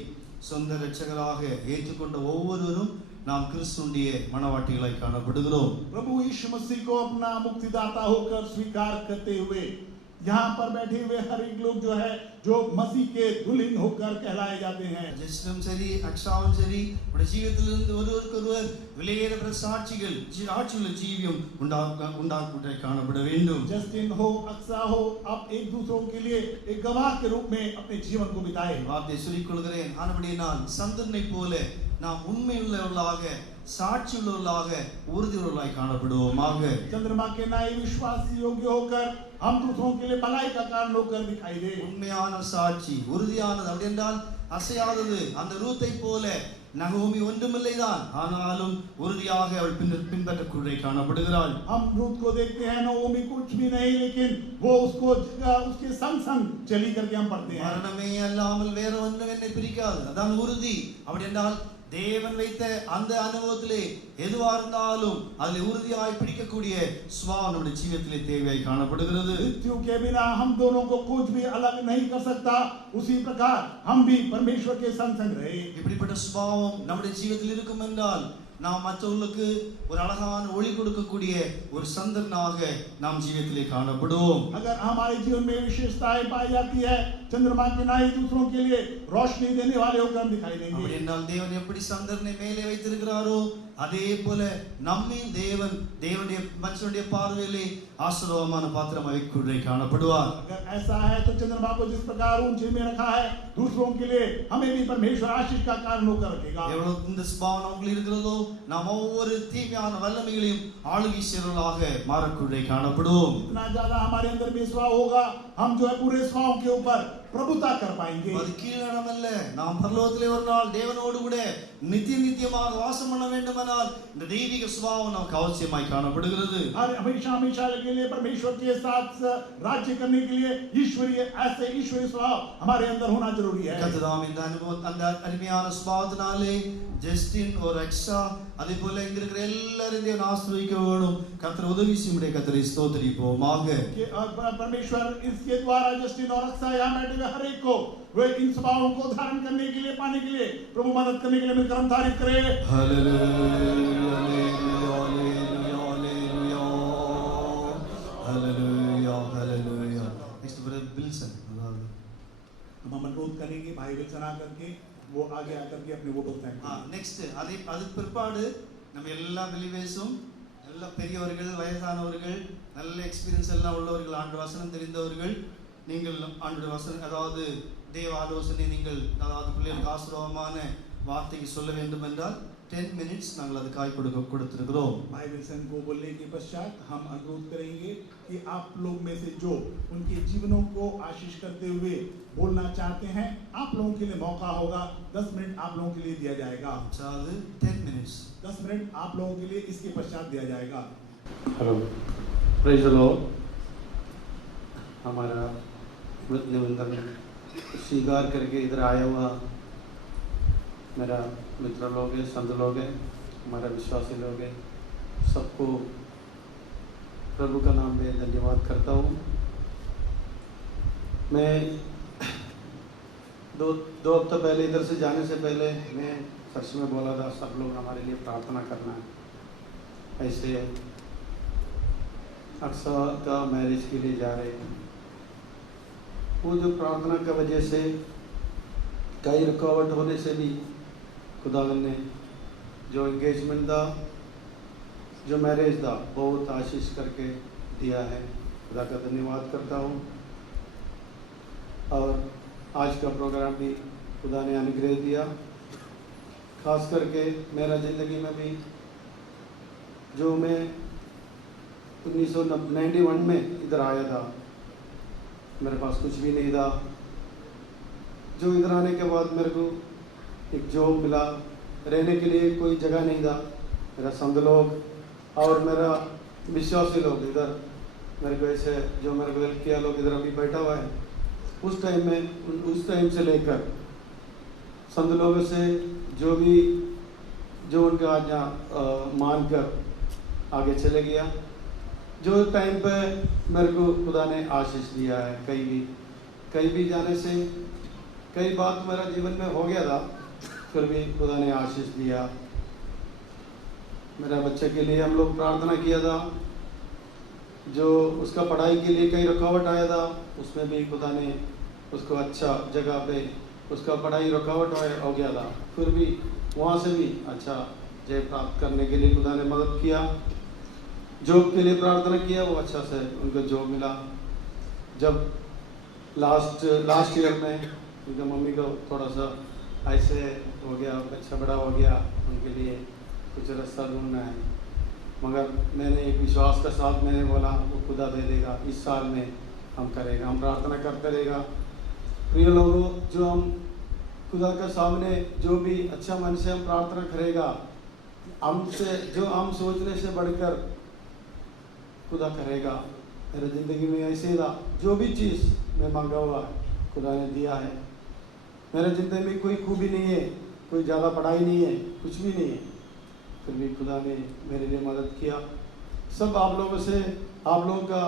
சொந்த இரட்சகராக ஏற்றுக்கொண்ட ஒவ்வொருவரும் நாம் கிறிஸ்துவுடைய மணவாட்டிகளாய் காணப்படுகிறோம். प्रभु यीशु मसीह को अपना मुक्तिदाता होकर स्वीकार करते हुए यहाँ पर बैठे हुए हर एक लोग जो है, जो मसीह के दुल्हन होकर कहलाए जाते हैं। ஜெஸ்டம் சரி, அக்ஷாவும் சரி, உடைய ஜீவியத்திலிருந்து ஒருவருக்கொருவர் விலையேறப்பட்ட சாட்சிகள், சாட்சியுள்ள ஜீவியம் உண்டாக்க காணப்பட வேண்டும். जस्टिन हो, अक्सा हो, आप एक दूसरों के लिए एक गवाह के रूप में अपने जीवन को बिताएं। வார்த்தை சொல்லிக் கொள்கிறேன். ஆனபடியினால் சந்திரனை போல நாம் உண்மையுள்ளவர்களாக சாட்சியுள்ளவர்களாக உறுதியுள்ளவர்களாய் காணப்படுவோமாக. चंद्रमा के नाई विश्वास योग्य होकर हम दूसरों के लिए भलाई का कारण होकर दिखाई दे। உண்மையான சாட்சி உறுதியானது அப்படி என்றால் அசையாதது. அந்த ரூத்தை போல நகோமி ஒன்றுமில்லைதான், ஆனாலும் உறுதியாக அவள் பின்பற்றக்கூடிய காணப்படுகிறாள். हम रूत को देखते हैं, नओमी कुछ भी नहीं, लेकिन वो उसको उसके संग संग चली करके हम पढ़ते हैं। மரணமே அல்லாமல் வேற ஒன்றும் என்னை பிரிக்காது, அதான் உறுதி. அப்படி என்றால் தேவன் வைத்த அந்த அனுபவத்திலே எதுவா இருந்தாலும் அதில் உறுதியாய் பிடிக்கக்கூடிய சுபாவம் நம்முடைய ஜீவியத்திலே தேவையாய் காணப்படுகிறது. मृत्यु के बिना हम दोनों को कुछ भी अलग नहीं कर सकता, उसी प्रकार हम भी परमेश्वर के संग संग रहे। இப்படிப்பட்ட சுபாவம் நம்முடைய ஜீவியத்தில் இருக்கும் என்றால் நாம் மற்றவர்களுக்கு ஒரு அழகான ஒளி கொடுக்கக்கூடிய ஒரு சந்தனாக நாம் ஜீவியத்திலே காணப்படுவோம். अगर हमारे जीवन में विशेषताएं पाई जाती है, चंद्रमा के नाई दूसरों के लिए रोशनी देने वाले होकर हम दिखाई அப்படி देंगे। என்றால் தேவன் எப்படி சந்திரனை மேலே வைத்திருக்கிறாரோ அதே போல நம்மையும் தேவன் தேவனுடைய மனுஷனுடைய பார்வையிலே ஆசீர்வாதமான பாத்திரமாக வைக்கக்கூடிய காணப்படுவார். अगर ऐसा है तो चंद्रमा को जिस प्रकार ऊंचे में रखा है, दूसरों के लिए हमें भी परमेश्वर आशीष का कारण होकर रखेगा। எவ்வளவு இந்த சுபாவம் நமக்கு இருக்கிறதோ நாம் ஒவ்வொரு தீமையான வல்லமைகளையும் ஆளுகை செய்வர்களாக மாறக்கூடிய காணப்படுவோம். जितना ज्यादा हमारे अंदर में स्वभाव होगा, हम जो है पूरे स्वभाव के ऊपर प्रभुता कर पाएंगे। அது கீழடமல்ல, நாம் பரலோகத்திலே ஒரு நாள் தேவனோடு கூட நித்தியமாக வாசம் பண்ண வேண்டுமானால் இந்த தெய்வீக சுபாவம் நமக்கு அவசியமாய் காணப்படுகிறது. हमेशा हमेशा के लिए परमेश्वर के साथ राज्य करने के लिए ईश्वरीय ऐसे ईश्वरीय स्वभाव हमारे अंदर होना जरूरी है। கர்த்ததாம் இந்த அனுபவம் அந்த அருமையான சுபாவத்தினாலே ஜஸ்டின் ஒரு எக்ஸ்ட்ரா அதே போல இங்க இருக்கிற எல்லாரையும் தேவன் ஆசீர்வதிக்க வேணும். கர்த்தர் உதவி செய்யும்படி கர்த்தரை ஸ்தோத்திரிப்போமாக. परमेश्वर इसके द्वारा जस्टिन और अक्सा यहाँ बैठे हुए हर एक को वे इन स्वभावों को धारण करने के लिए, पाने के लिए प्रभु मदद करने के लिए मिलकर हम तारीफ करें। हालेलुया हालेलुया हालेलुया हालेलुया हालेलुया. Next brother Wilson. हम अनुरोध करेंगे भाई विल्सन आकर के वो आगे आकर के अपने वोटों को நெக்ஸ்ட் அதுக்கு பிற்பாடு நம்ம எல்லா பிலிவேர்ஸும் நல்ல பெரியவர்கள் வயசானவர்கள் நல்ல எக்ஸ்பீரியன்ஸ் எல்லாம் உள்ளவர்கள் ஆண்டு வசனம் தெரிந்தவர்கள் நீங்கள் ஆண்டு வசனம் அதாவது தேவ ஆலோசனை நீங்கள் அதாவது பிள்ளைகளுக்கு ஆசீர்வாதமான வார்த்தைக்கு சொல்ல வேண்டும் என்றால் 10 minutes நாங்கள் அதுக்காய் கொடுத்திருக்கிறோம். भाई विल्सन को बोलने के पश्चात हम अनुरोध करेंगे कि आप लोग में से जो उनके जीवनों को आशीष करते हुए बोलना चाहते हैं, आप लोगों के लिए मौका होगा। 10 मिनट आप लोगों के लिए दिया जाएगा। அதாவது 10 minutes 10 मिनट आप लोगों के लिए इसके पश्चात दिया जाएगा। Hello, praise the Lord. हमारा निमंत्रण स्वीकार करके इधर आया हुआ मेरा मित्र लोग हैं, संत लोग हैं, हमारा विश्वासी लोग हैं, सबको प्रभु का नाम में धन्यवाद करता हूँ। मैं दो हफ्ता पहले इधर से जाने से पहले मैं चर्च में बोला था सब लोग हमारे लिए प्रार्थना करना है। ऐसे अक्सा का मैरिज के लिए जा रहे हैं, वो जो प्रार्थना की वजह से कई रुकावट होने से भी खुदावन ने जो एंगेजमेंट था, जो मैरिज था, बहुत आशीष करके दिया है। खुदा का धन्यवाद करता हूँ। और आज का प्रोग्राम भी खुदा ने अनुग्रह दिया। खास करके मेरा ज़िंदगी में भी जो मैं 1991 में इधर आया था, मेरे पास कुछ भी नहीं था। जो इधर आने के बाद मेरे को एक जॉब मिला, रहने के लिए कोई जगह नहीं था। मेरा संत लोग और मेरा विश्वासी लोग इधर मेरे को ऐसे जो मेरे को हेल्प किया लोग इधर अभी बैठा हुआ है। उस टाइम से लेकर संत लोगों से जो उनका आज्ञा मान कर आगे चले गया। जो टाइम पे मेरे को खुदा ने आशीष दिया है, कहीं भी जाने से कई बात मेरा जीवन में हो गया था, फिर भी खुदा ने आशीष दिया। मेरा बच्चे के लिए हम लोग प्रार्थना किया था, जो उसका पढ़ाई के लिए कई रुकावट आया था, उसमें भी खुदा ने उसको अच्छा जगह पे उसका पढ़ाई रुकावट हो गया था, फिर भी वहाँ से भी अच्छा जय प्राप्त करने के लिए खुदा ने मदद किया। जॉब के लिए प्रार्थना किया, वो अच्छा से उनको जॉब मिला। जब लास्ट ईयर में उनका मम्मी को थोड़ा सा ऐसे हो गया, बच्चा बड़ा हो गया, उनके लिए कुछ रास्ता ढूंढना है, मगर मैंने एक विश्वास के साथ मैंने बोला वो खुदा दे देगा, इस साल में हम करेगा, हम प्रार्थना करते रहेगा। प्रिय लोगों, जो हम खुदा के सामने जो भी अच्छा मन से हम प्रार्थना करेगा, हमसे जो हम सोचने से बढ़कर खुदा करेगा। मेरी ज़िंदगी में ऐसे ही था, जो भी चीज़ मैं मांगा हुआ खुदा ने दिया है। मेरे ज़िंदगी में कोई खूबी नहीं है, कोई ज़्यादा पढ़ाई नहीं है, कुछ भी नहीं है, फिर भी खुदा ने मेरे लिए मदद किया। सब आप लोगों से, आप लोगों का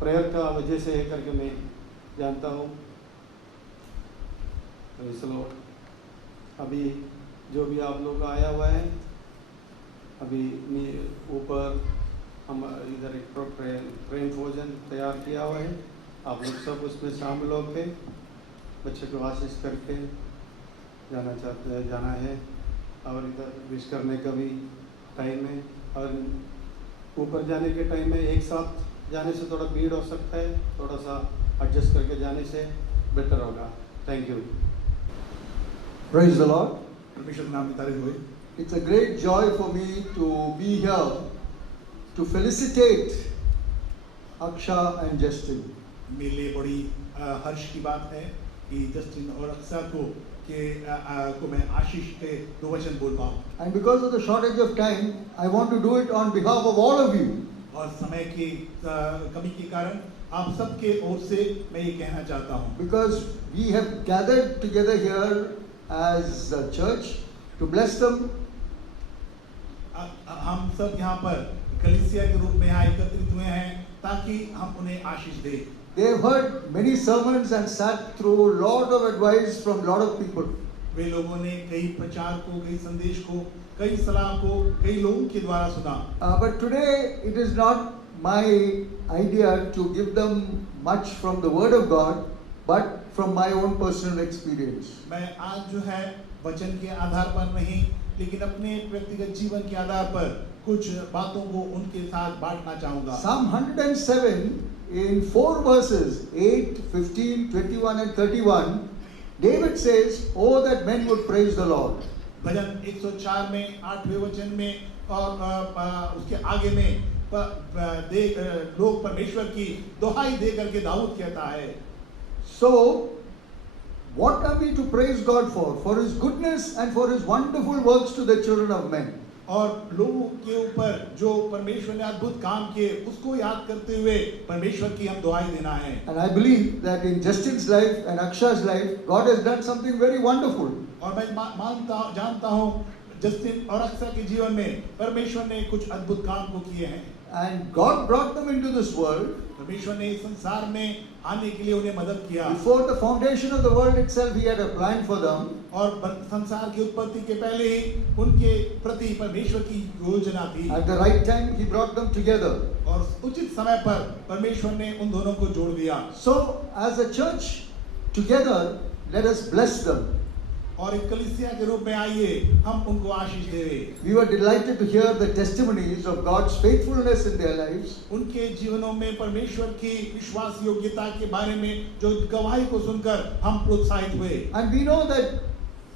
प्रेयर का वजह से है करके मैं जानता हूँ। Praise the Lord. अभी जो भी आप लोग का आया हुआ है, अभी ऊपर हम इधर एक प्रेम भोजन तैयार किया हुआ है, आप लोग सब उसमें शामिल होकर बच्चे को आशीष करके जाना है। और इधर विश करने का भी टाइम है, और ऊपर जाने के टाइम में एक साथ जाने से थोड़ा भीड़ हो सकता है, थोड़ा सा एडजस्ट करके जाने से बेटर होगा। Thank you. Praise the Lord. परमेश्वर के नाम की तारीफ हुई। It's a great joy for me to be here to felicitate Aksha and Justin. मेरे लिए बड़ी हर्ष की बात है कि जस्टिन और अक्सा को मैं आशीष के 2 वचन बोल पाऊँ। And because of the shortage of time, I want to do it on behalf of all of you. और समय की कमी के कारण आप सबके ओर से मैं ये कहना चाहता हूँ। Because we have gathered together here as a church to bless them. हम सब यहाँ पर कलीसिया के रूप में यहाँ एकत्रित हुए हैं ताकि हम उन्हें आशीष दें। They have heard many sermons and sat through lot of advice from lot of people. वे लोगों ने कई प्रचार को, कई संदेश को, कई सलाह को कई लोगों के द्वारा सुना। But today it is not my idea to give them much from the Word of God, but from my own personal experience. मैं आज जो है वचन के आधार पर नहीं, लेकिन अपने व्यक्तिगत जीवन के आधार पर कुछ बातों को उनके साथ बांटना चाहूँगा। Psalm 107 in 4 verses 8, 15, 21 and 31, David says, "Oh that men would praise the Lord." भजन 104 में 8वें वचन में और उसके आगे में लोग परमेश्वर की दोहाई दे करके दाऊद कहता है। So, what are we to praise God for? For His goodness and for His wonderful works to the children of men. और लोगों के ऊपर जो परमेश्वर ने अद्भुत काम किए उसको याद करते हुए परमेश्वर की हम दुआएं देना है। And I believe that in Justin's life and Aksha's life, God has done something very wonderful. और मैं जानता हूँ जस्टिन और अक्सा के जीवन में परमेश्वर ने कुछ अद्भुत काम को किए हैं। And God brought them into this world. परमेश्वर ने इस संसार में आने के लिए उन्हें मदद किया। Before the foundation of the world itself, He had a plan for them. और संसार की उत्पत्ति के पहले ही उनके प्रति परमेश्वर की योजना थी। At the right time, He brought them together. और उचित समय पर परमेश्वर ने उन दोनों को जोड़ दिया। So, as a church, together, let us bless them. और एक कलीसिया के रूप में आइए हम उनको आशीष दें। We were delighted to hear the testimonies of God's faithfulness in their lives. उनके जीवनों में परमेश्वर की विश्वास योग्यता के बारे में जो गवाही को सुनकर हम प्रोत्साहित हुए। And we know that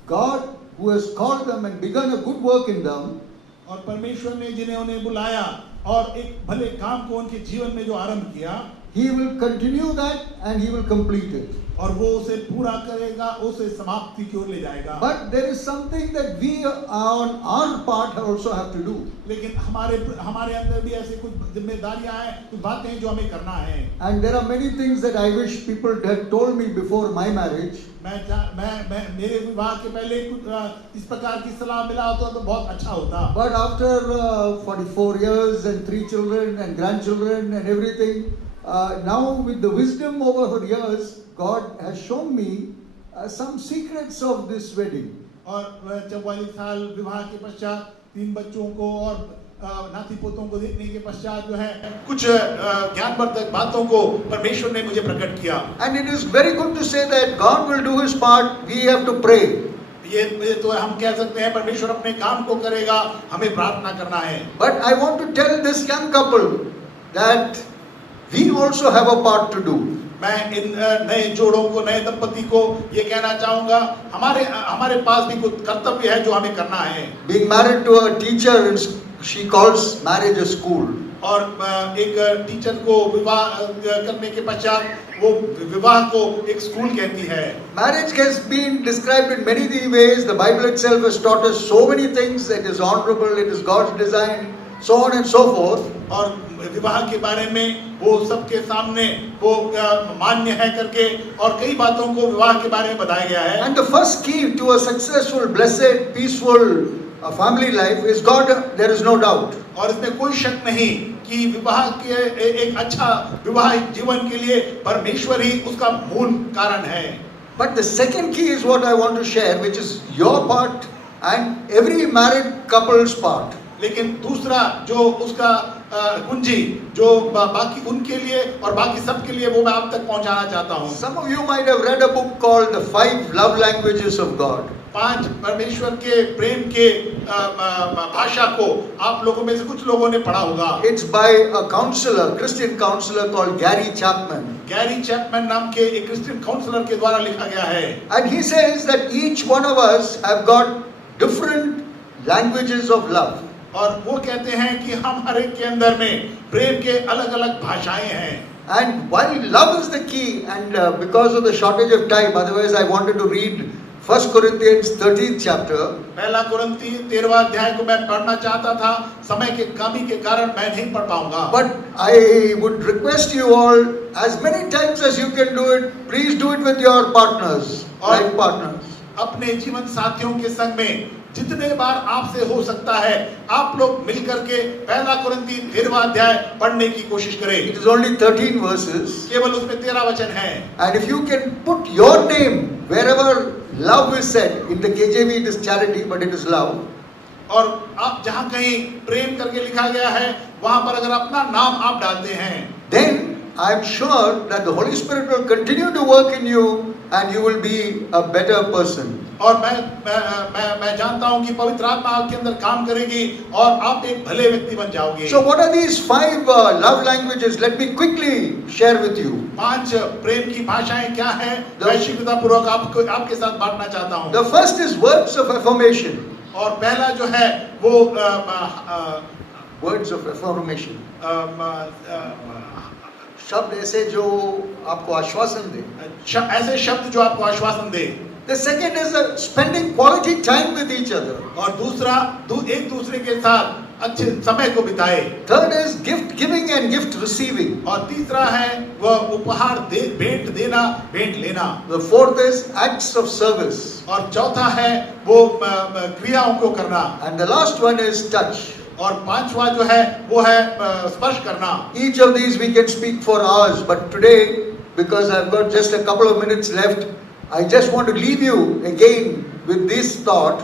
God, who has called them and begun a good work in them, और परमेश्वर ने जिन्हें उन्हें बुलाया और एक भले काम को उनके जीवन में जो आरंभ किया, He will continue that and He will complete it. और वो उसे पूरा करेगा, उसे समाप्ति की ओर ले जाएगा। But there is something that we on our part also have to do. लेकिन हमारे अंदर भी ऐसे कुछ जिम्मेदारियां हैं, कुछ बातें जो हमें करना है। And there are many things that I wish people had told me before my marriage. मैं मेरे विवाह के पहले कुछ इस प्रकार की सलाह मिला होता तो बहुत अच्छा होता। But after 44 years and 3 children and grandchildren and everything, now with the wisdom over the years, God has shown me some secrets of this wedding. और 44 साल विवाह के पश्चात 3 बच्चों को और नाती पोतों को देखने के पश्चात जो है कुछ ज्ञानवर्धक बातों को परमेश्वर ने मुझे प्रकट किया। And it is very good to say that God will do His part. We have to pray. ये तो हम कह सकते हैं परमेश्वर अपने काम को करेगा, हमें प्रार्थना करना है। But I want to tell this young couple that we also have a part to do. मैं इन नए जोड़ों को, नए दंपति को ये कहना चाहूंगा, हमारे पास भी कुछ कर्तव्य है जो हमें करना है। Being married to a teacher, she calls marriage a school. और एक टीचर को विवाह करने के पश्चात वो विवाह को एक स्कूल कहती है। Marriage has been described in many ways. The Bible itself has taught us so many things. It is honorable, it is God's design, so on and so forth. और विवाह के बारे में वो सबके सामने वो मान्य है करके और कई बातों को विवाह के बारे में बताया गया है। And the first key to a successful, blessed, peaceful family life is God. There is no doubt. और इसमें कोई शक नहीं कि विवाह के एक अच्छा विवाहिक जीवन के लिए परमेश्वर ही उसका मूल कारण है। But the second key is what I want to share, which is your part and every married couple's part. लेकिन दूसरा जो उसका कुंजी जो बाकी उनके लिए और बाकी सबके लिए वो मैं आप तक पहुंचाना चाहता हूं। Some of you might have read a book called The 5 Love Languages of God. 5 परमेश्वर के प्रेम के भाषा को आप लोगों में से कुछ लोगों ने पढ़ा होगा। It's by a counselor, Christian counselor called Gary Chapman. Gary Chapman नाम के एक क्रिश्चियन काउंसलर के द्वारा लिखा गया है। And he says that each one of us have got different languages of love. और वो कहते हैं कि हम हर एक के अंदर में प्रेम के अलग-अलग भाषाएं हैं। And while love is the key, and because of the shortage of time, otherwise I wanted to read 1 Corinthians 13th chapter. पहला कुरिन्ती 13वां अध्याय को मैं पढ़ना चाहता था, समय के कमी के कारण मैं नहीं पढ़ पाऊंगा। But I would request you all, as many times as you can do it, please do it with your partners, life partners. अपने जीवन साथियों के संग में जितने बार आपसे हो सकता है आप लोग मिलकर के पहला कुरिन्ती 13वां अध्याय पढ़ने की कोशिश करें। It is only 13 verses. केवल उसमें 13 वचन है। And if you can put your name wherever love is said, in the KJV it is charity, but it is love. और आप जहां कहीं प्रेम करके लिखा गया है वहां पर अगर अपना नाम आप डालते हैं, Then I am sure that the Holy Spirit will continue to work in you and you will be a better person. और मैं जानता हूं कि पवित्र आत्मा आपके अंदर काम करेगी और आप एक भले व्यक्ति बन जाओगे। So what are these 5 love languages? Let me quickly share with you. 5 प्रेम की भाषाएं क्या हैं? मैं शीघ्रतापूर्वक आपके साथ बांटना चाहता हूं। The first is words of affirmation. और पहला जो है वो Words of affirmation. शब्द ऐसे जो आपको आश्वासन दे. ऐसे शब्द जो आपको आश्वासन दे। The second is spending quality time with each other. और दूसरा एक दूसरे के साथ अच्छे समय को बिताए। Third is gift giving and gift receiving. और तीसरा है वह उपहार भेंट देना, भेंट लेना। The fourth is acts of service. और चौथा है वो क्रियाओं को करना। And the last one is touch. और पांचवा जो है वो है स्पर्श करना। Each of these we can speak for hours, but today, because I've got just a couple of minutes left, I just want to leave you again with this thought.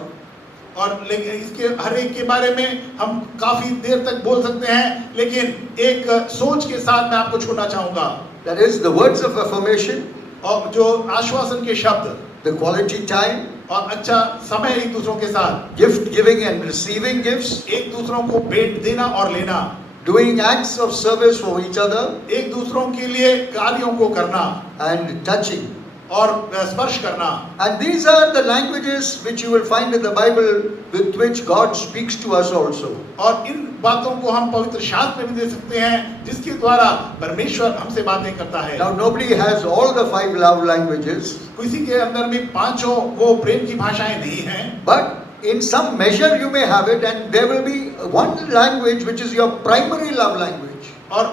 और लेकिन इसके हर एक के बारे में हम काफी देर तक बोल सकते हैं, लेकिन एक सोच के साथ मैं आपको छोड़ना चाहूंगा। That is the words of affirmation. और जो आश्वासन के शब्द, the quality time, और अच्छा समय एक दूसरों के साथ, gift giving and receiving gifts, एक दूसरों को भेंट देना और लेना, doing acts of service for each other, एक दूसरों के लिए कार्यों को करना, and touching. और स्पर्श करना। And these are the languages which you will find in the Bible with which God speaks to us also. और इन बातों को हम पवित्र शास्त्र में भी देख सकते हैं जिसके द्वारा परमेश्वर हमसे बातें करता है। Now nobody has all the 5 love languages. किसी के अंदर में 5 वो प्रेम की भाषाएं नहीं हैं। But in some measure you may have it, and there will be one language which is your primary love language. और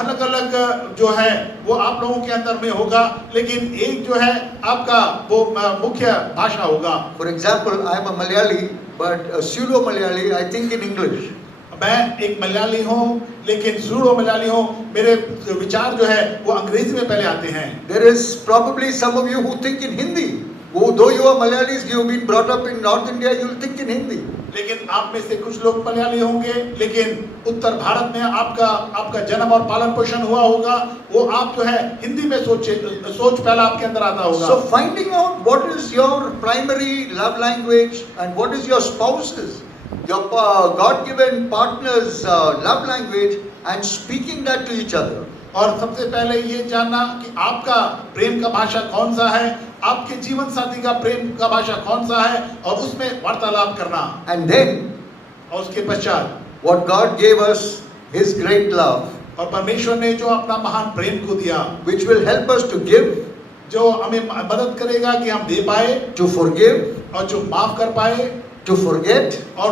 अलग अलग जो है वो आप लोगों के अंदर में होगा, लेकिन एक जो है आपका वो मुख्य भाषा होगा। For example, I am a Malayali, but a pseudo Malayali, I think in English. मैं एक मलयाली हूँ, लेकिन सूडो मलयाली हूँ। मेरे विचार जो है वो अंग्रेजी में पहले आते हैं। There is probably some of you who think in Hindi. Though you are Malayalis, you have been brought up in North India, you will think in Hindi. लेकिन आप में से कुछ लोग मलयाली होंगे, लेकिन उत्तर भारत में आपका जन्म और पालन पोषण हुआ होगा, वो आप जो है हिंदी में सोच पहला आपके अंदर आता होगा। So finding out what is your primary love language and what is your spouse's, your God-given partner's love language, and speaking that to each other. और सबसे पहले ये जानना कि आपका प्रेम का भाषा कौन सा है, आपके जीवन साथी का प्रेम का भाषा कौन सा है, और उसमें वार्तालाप करना। And then और उसके पश्चात what God gave us, His great love, और परमेश्वर ने जो अपना महान प्रेम को दिया, which will help us to give, जो हमें मदद करेगा कि हम दे पाए, to forgive, और जो माफ कर पाए, to forget, और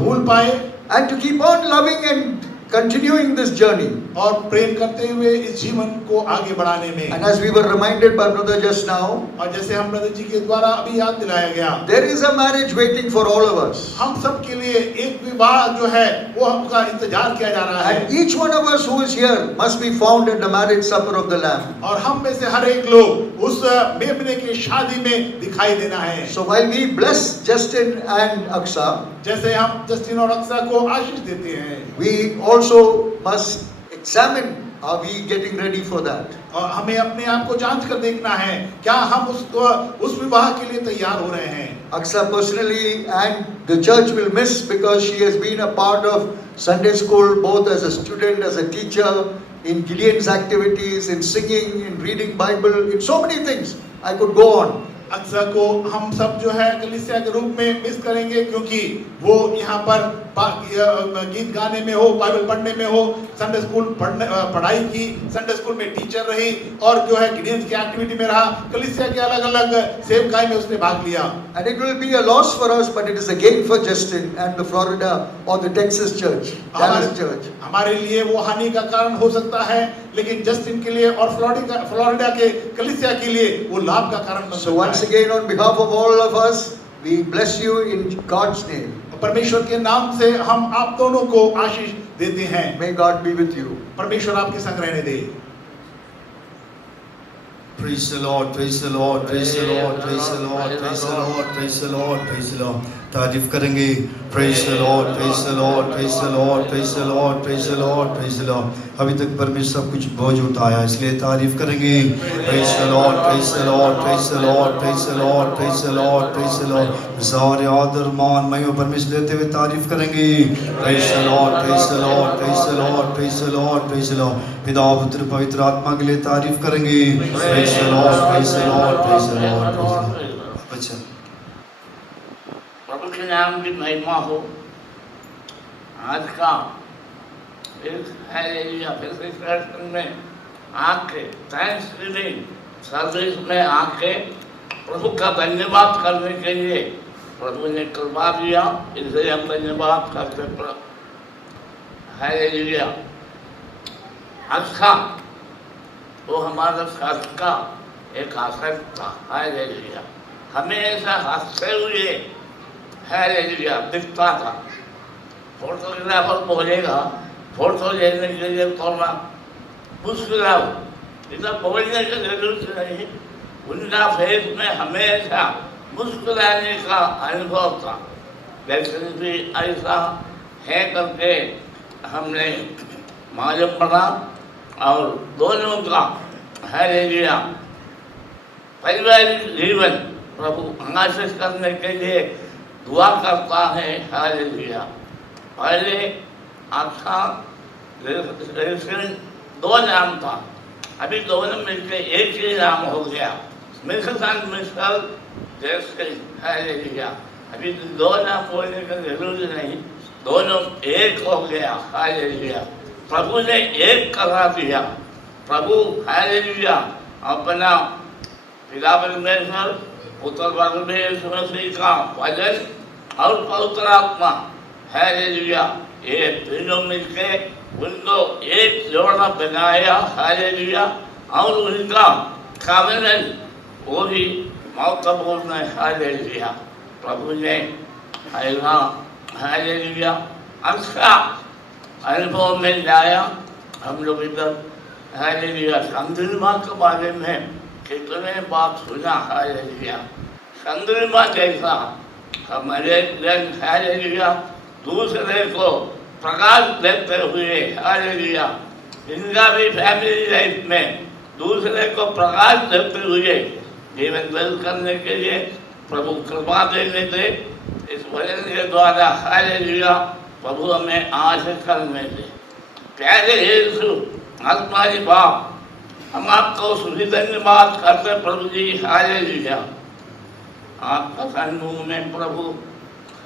भूल पाए, and to keep on loving and continuing this journey. और प्रेम करते हुए इस जीवन को आगे बढ़ाने में। And as we were reminded by brother just now, और जैसे हम ब्रदर जी के द्वारा अभी याद दिलाया गया, there is a marriage waiting for all of us. हम सब के लिए एक विवाह जो है वो हमका इंतजार किया जा रहा है, And each one of us who is here must be found in the marriage supper of the Lamb. और हम में से हर एक लोग उस मेमने की शादी में दिखाई देना है। So while we bless Justin and Aksa, जैसे हम जस्टिन और अक्सा को आशीष देते हैं, we also must examine, are we getting ready for that? और हमें अपने आप को जांच कर देखना है, क्या हम उस विवाह के लिए तैयार हो रहे हैं। Aksa personally and the church will miss, because she has been a part of Sunday school both as a student, as a teacher, in Gideon's activities, in singing, in reading Bible, in so many things. I could go on. Aqsa को हम सब जो है कलीसिया के रूप में मिस करेंगे, क्योंकि वो यहाँ पर गीत गाने में हो, बाइबल पढ़ने में हो, संडे स्कूल पढ़ाई की, संडे स्कूल में टीचर रही, और जो है गिडियंस की एक्टिविटी में रहा, कलीसिया के अलग अलग सेवकाई में उसने भाग लिया। And it will be a loss for us, but it is a gain for Justin and the Florida or the Texas church, Dallas church. हमारे लिए वो हानि का कारण हो सकता है, लेकिन जस्टिन के लिए और फ्लोरिडा के कलीसिया के लिए वो लाभ का कारण बन सकता है। So once again, on behalf of all of us, we bless you in God's name. परमेश्वर के नाम से हम आप दोनों को आशीष देते हैं। May God be with you. परमेश्वर आपके संग रहने दे। Praise the Lord, praise the Lord, praise the Lord, praise the Lord, praise the Lord, praise the Lord, praise the Lord. तारीफ करेंगे। Praise the Lord, praise the Lord, praise the Lord, praise the Lord, praise the Lord, praise the Lord. अभी तक परमेश्वर सब कुछ बोझ उठाया, इसलिए तारीफ करेंगे। Praise the Lord, praise the Lord, praise the Lord, praise the Lord, praise the Lord, praise the Lord. सारे आदर मान महिमा परमेश्वर देते हुए तारीफ करेंगे। Praise the Lord, praise the Lord, praise the Lord, praise the Lord, praise the Lord. पिता पुत्र पवित्र आत्मा के लिए तारीफ करेंगे। Praise the Lord, praise the Lord, praise the Lord, praise the Lord. अच्छा प्रभु के नाम की महिमा हो। आज का इस सेशन में आके थैंक्सगिविंग सर्विस में आके प्रभु का धन्यवाद करने के लिए प्रभु ने कृपा दिया, इसलिए हम धन्यवाद करते प्रभु। हालेलुया। अच्छा, वो हमारा सच का एक आशय था। हालेलुया। हमेशा हंसते हुए हालेलुया दिखता था। फोटोग्राफर बोलेगा, फोटो लेने के लिए थोड़ा मुस्कुराओ, इतना बोलने की जरूरत नहीं। उनका फेस में हमेशा मुस्कुराने का अनुभव था। लेकिन भी ऐसा है करके हमने मालूम पड़ा, और दोनों का हालेलुया पारिवारिक जीवन प्रभु आशीष करने के लिए दुआ करता है। हालेलुया। पहले अच्छा दो नाम था, अभी दोनों मिलकर एक ही नाम हो गया, मिशल जैसे। हालेलुया। अभी दो नाम बोलने की जरूरत नहीं, दोनों एक हो गया। हालेलुया। प्रभु ने एक करा दिया। प्रभु हालेलुया अपना पिता परमेश्वर, पुत्र परमेश्वर मसीह का वचन और पवित्र आत्मा हालेलुया, ये तीनों मिलके उनको एक जोड़ा बनाया। हालेलुया। और उनका कॉवेनेंट वो भी महत्वपूर्ण है। हालेलुया। प्रभु ने ऐसा हालेलुया अच्छा अनुभव में लाया। हम लोग इधर हालेलुया चंद्रमा के बारे में कितने बात सुना। हालेलुया। चंद्रमा जैसा हमारे जन हालेलुया दूसरे को प्रकाश देते हुए। हालेलुया। इनका भी फैमिली लाइफ में दूसरे को प्रकाश देते हुए जीवन व्यतीत करने के लिए प्रभु कृपा देने दे। इस वचन के द्वारा हालेलुया प्रभु हमें आशीष करने दे। प्यारे यीशु आत्माई बाप, हम आपको सुधी धन्यवाद करते प्रभु जी। हालेलुया। आपका सन्मुख में प्रभु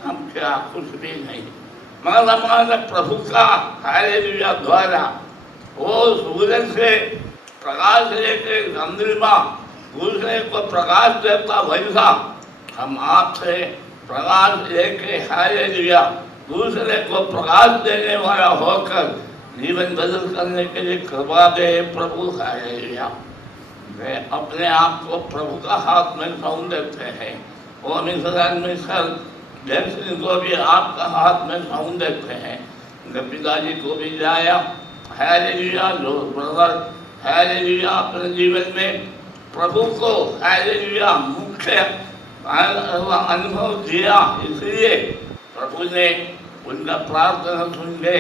हम क्या कुछ भी नहीं, मगर हमारे प्रभु का हालेलुया द्वारा वो सूरज से प्रकाश लेके चंद्रमा दूसरे को प्रकाश देता वैसा हम आपसे प्रकाश लेके हालेलुया दूसरे को प्रकाश देने वाला होकर जीवन बदल करने के लिए कृपा दे प्रभु। हालेलुया। वे अपने आप को प्रभु का हाथ में सौंप देते हैं और मिस्र जैसे को भी आपका हाथ में सौंप देते हैं। पिताजी को भी लाया हालेलुया, जो ब्रदर हालेलुया अपने जीवन में प्रभु को हालेलुया मुख्य अनुभव दिया, इसलिए प्रभु ने उनका प्रार्थना सुन के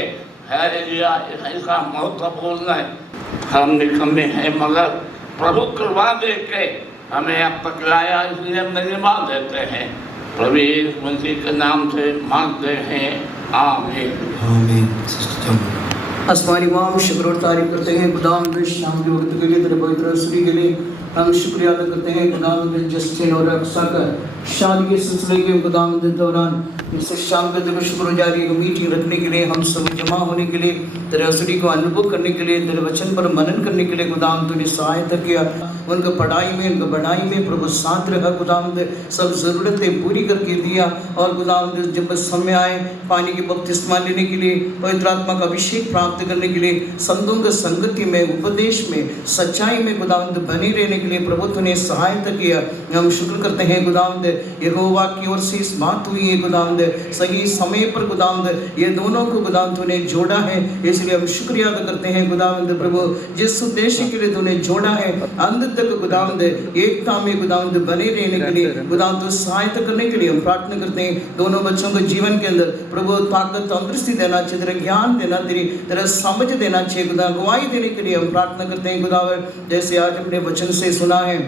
हालेलुया ऐसा महत्वपूर्ण है। हम निकम्मे हैं मगर प्रभु कृपा दे के हमें अब तक लाया, इसलिए हम धन्यवाद देते हैं। प्रभु यीशु मसीह के नाम से मांगते हैं, आमीन। आमीन। आसमानी माँ शुक्र और तारीफ करते हैं खुदावंद शाम के वक्त के लिए, तेरे पवित्र स्तुति के लिए हम शुक्रिया अदा करते हैं खुदावंद जस्टिन और अक्सा का शादी के सिलसिले के खुदावंद दौरान इस शाम के तेरे शुक्रगुजारी को मीठी रखने के लिए, हम सब जमा होने के लिए, तेरे स्तुति को अनुभव करने के लिए, तेरे वचन पर मनन करने के लिए खुदावंद तूने सहायता किया। उनका पढ़ाई में उनका बढ़ाई में प्रभु साथ रखा खुदावंद, सब ज़रूरतें पूरी करके दिया। और खुदावंद जब समय आए पानी के बपतिस्मा लेने के लिए, पवित्र आत्मा का अभिषेक प्राप्त करने के लिए, संतों के संगति में, उपदेश में, सच्चाई में खुदावंद बने रहने के लिए प्रभु तूने सहायता किया। हम शुक्र करते हैं खुदावंद, यहोवा की ओर से इस बात हुई है खुदावंद, सही समय पर खुदावंद ये दोनों को खुदावंद तूने जोड़ा है, इसलिए हम शुक्रिया अदा करते हैं खुदावंद प्रभु, जिस उद्देश्य के लिए तूने जोड़ा है अंत तक खुदावंद एकता में खुदावंद बने रहने के लिए खुदावंद तो सहायता करने के लिए हम प्रार्थना करते हैं। दोनों बच्चों को जीवन के अंदर प्रभु ताकत तंदुरुस्ती देना चाहिए, तेरा ज्ञान देना, तेरा समझ देना चाहिए खुदा, गवाही देने के लिए हम प्रार्थना करते हैं खुदावंद। जैसे आज अपने वचन से सुना है,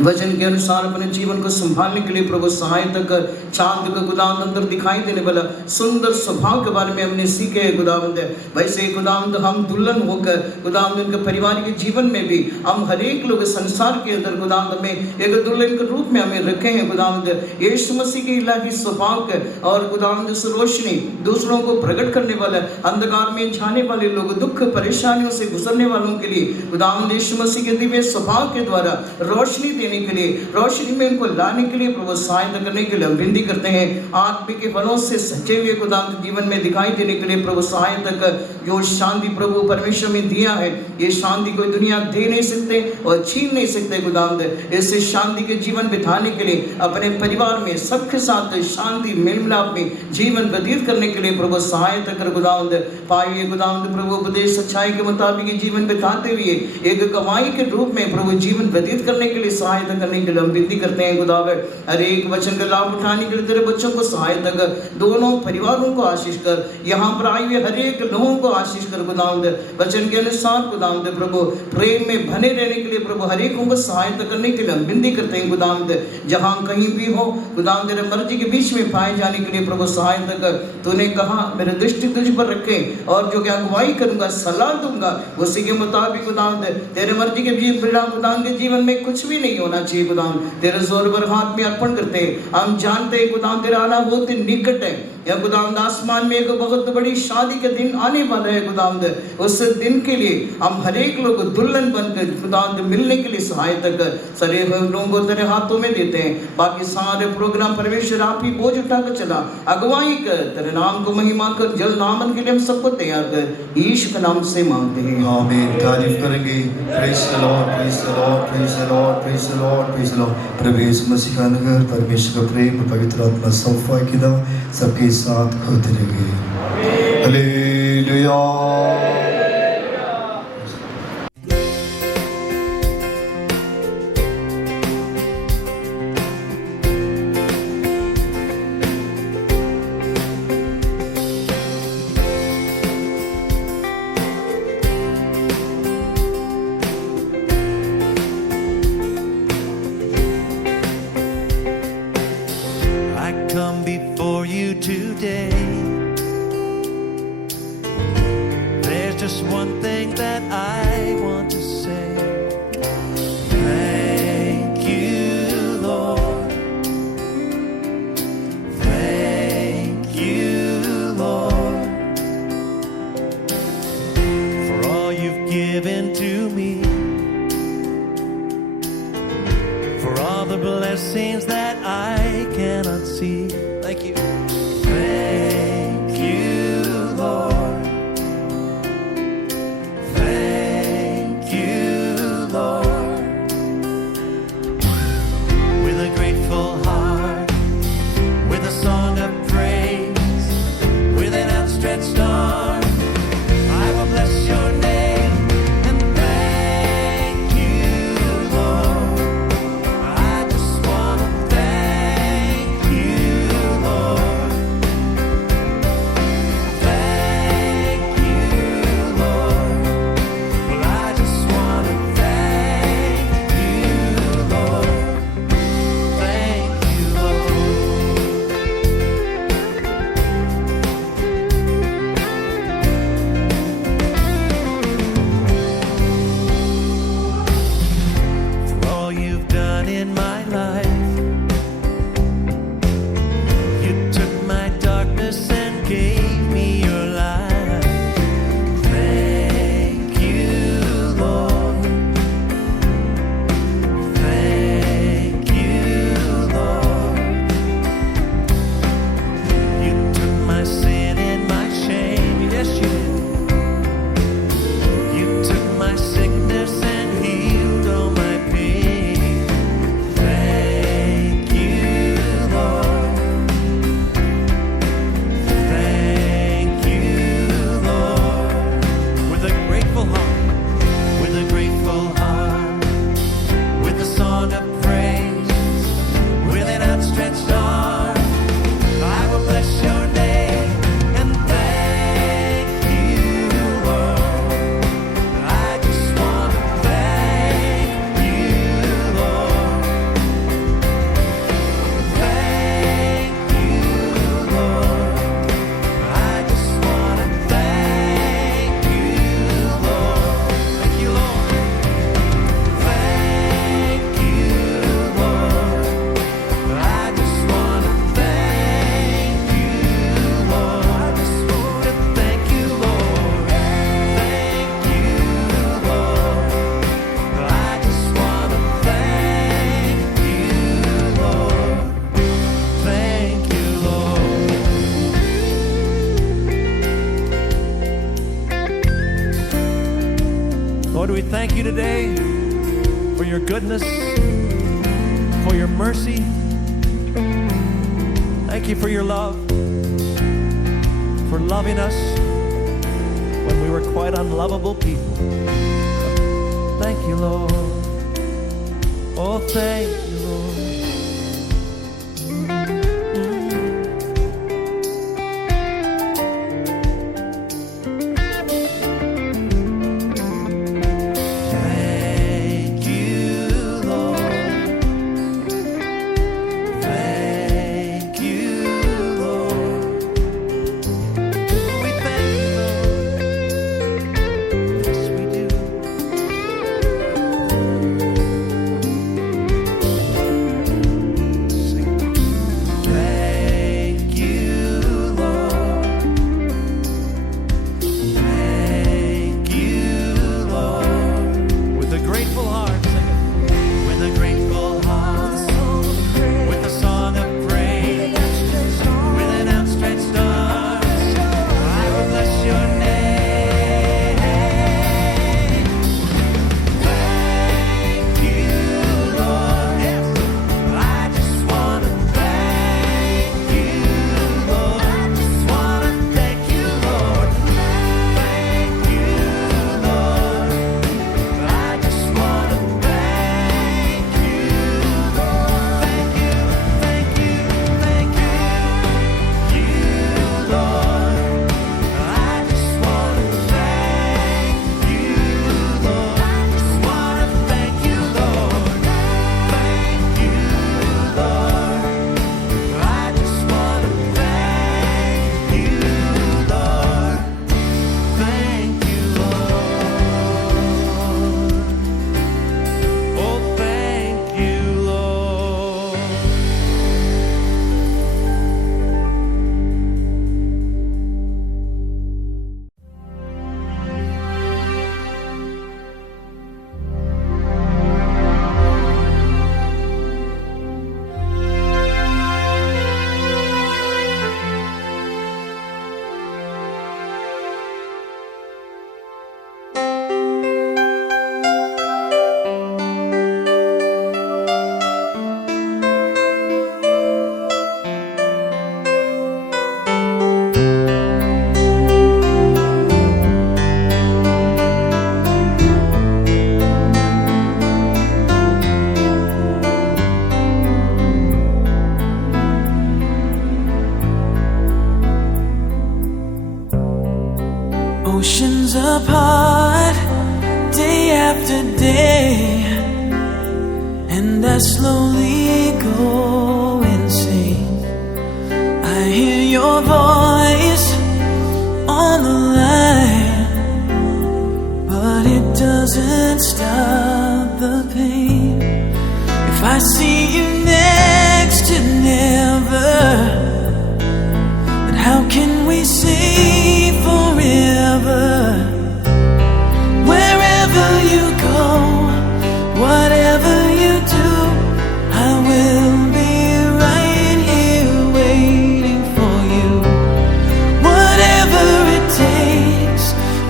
वचन के अनुसार अपने जीवन को संभालने के लिए प्रभु सहायता कर। चांद का खुदावंद अंदर दिखाई देने वाला सुंदर स्वभाव के बारे में हमने सीखे है खुदावंद, वैसे खुदावंद हम दुल्हन होकर खुदावंद उनके परिवार के जीवन में भी हम हर एक लोग संसार के अंदर खुदावंद में एक दुल्हन के रूप में हमें रखे हैं खुदावंद। यीशु मसीह के इलाही स्वभाव के और खुदावंद से रोशनी दूसरों को प्रकट करने वाला, अंधकार में जाने वाले लोग, दुख परेशानियों से गुजरने वालों के लिए खुदावंद यीशु मसीह के दिव्य स्वभाव के द्वारा रोशनी देने के लिए, रोशनी में उनको लाने के लिए प्रभु सहायता करने के लिए हम विनती करते हैं। आत्मिक के फलों से सच्चे हुए खुदावंद जीवन में दिखाई देने के लिए प्रभु सहायता कर। जो शांति प्रभु परमेश्वर में दिया है, ये शांति कोई दुनिया दे नहीं सकते और छीन नहीं सकते खुदावंद। इससे शांति के जीवन बिताने के लिए अपने परिवार में सबके साथ शांति मेल मिलाप में जीवन व्यतीत करने के लिए प्रभु सहायता कर खुदावंद। पाइए खुदावंद प्रभु उपदेश सच्चाई के मुताबिक जीवन बिताते हुए एक गवाही के रूप में प्रभु जीवन व्यतीत करने के लिए सहायता करने के लिए हम विनती करते हैं खुदावंद। हर एक वचन का लाभ उठाने के लिए तेरे बच्चों को सहायता कर, दोनों परिवारों को आशीष कर, यहाँ पर आए हुए हर एक लोगों को आशीष कर खुदावंद। वचन के अनुसार खुदावंद प्रभु प्रेम में बने रहने के लिए प्रभु हर एक को सहायता करने के लिए हम विनती करते हैं खुदावंद। जहाँ कहीं भी हो खुदावंद तेरे मर्जी के बीच में पाए जाने के लिए प्रभु सहायता कर। तूने कहा मेरे दृष्टि तुझ पर रखे और जो क्या अगुवाई करूंगा, सलाह दूंगा, उसी के मुताबिक खुदावंद तेरे मर्जी के बीच बिना खुदावंद के जीवन में कुछ भी नहीं होना चाहिए खुदावंद। तेरे जोर पर हाथ में अर्पण करते हैं। हम जानते हैं खुदावंद तेरा आना बहुत निकट है। या खुदावंद आसमान में एक बहुत बड़ी शादी का दिन आने वाला है खुदावंद। उस दिन के लिए हम हर एक लोग दुल्हन बनकर खुदावंद मिलने के लिए सहायता कर। सारे लोगों को तेरे हाथों में देते हैं। बाकी सारे प्रोग्राम परमेश्वर आप ही बोझ उठाकर चला, अगुवाई कर, तेरे नाम को महिमा कर, जल नामन के लिए हम सबको तैयार कर। यीशु के नाम से मांगते हैं, आमीन। तारीफ करेंगे। Praise the Lord, praise the Lord, praise the Lord, praise the Lord, praise the Lord. प्रभु यीशु मसीह का नगर, परमेश्वर का प्रेम, पवित्र आत्मा सौफा किदा सबके साथ होते रहेंगे। Hallelujah. I come before you today just one thing that I want to say. Thank you, Lord. Thank you, Lord, for all you've given to me, for all the blessings that I cannot see. Thank you. Thank you, Lord. Thank you, Lord. With a grateful heart, with a song of praise, with an outstretched arm, I will bless your name and thank you, Lord. I just want to thank you, Lord. Thank you, Lord. Well, I just want to thank you, Lord. Thank you, Lord. For all you've done in my life. You took my darkness and gave me your light. Thank you, Lord. Thank you, Lord. You took my sin and my shame. Yes, you did. You took my sickness and healed all my pain. Thank you, Lord. Thank you, Lord. With a grateful heart, with a grateful heart, with a song of praise, with an outstretched arm, I will bless your name and thank you, Lord. I just want to thank you, Lord. Thank you, Lord. I just want to thank you, Lord. Thank you, Lord. Thank you, Lord. I just want to thank you, Lord. I just want to thank you, Lord. Thank you, Lord. I just want to thank you, Lord. Thank you, Lord. Lord, we thank you today for your goodness, for your mercy. Thank you for your love, for loving us when we were quite unlovable people. Thank you, Lord. Oh, thank you, Lord. Thank you, Lord. Thank you, Lord. We thank you, Lord. Yes, we do. oceans apart, day after day, and I slowly go insane. I hear your voice on the line, but it doesn't stop the pain. If I see you next to never, then how can we say forever? Wherever you go, whatever you do, I will be right here waiting for you. Whatever it takes,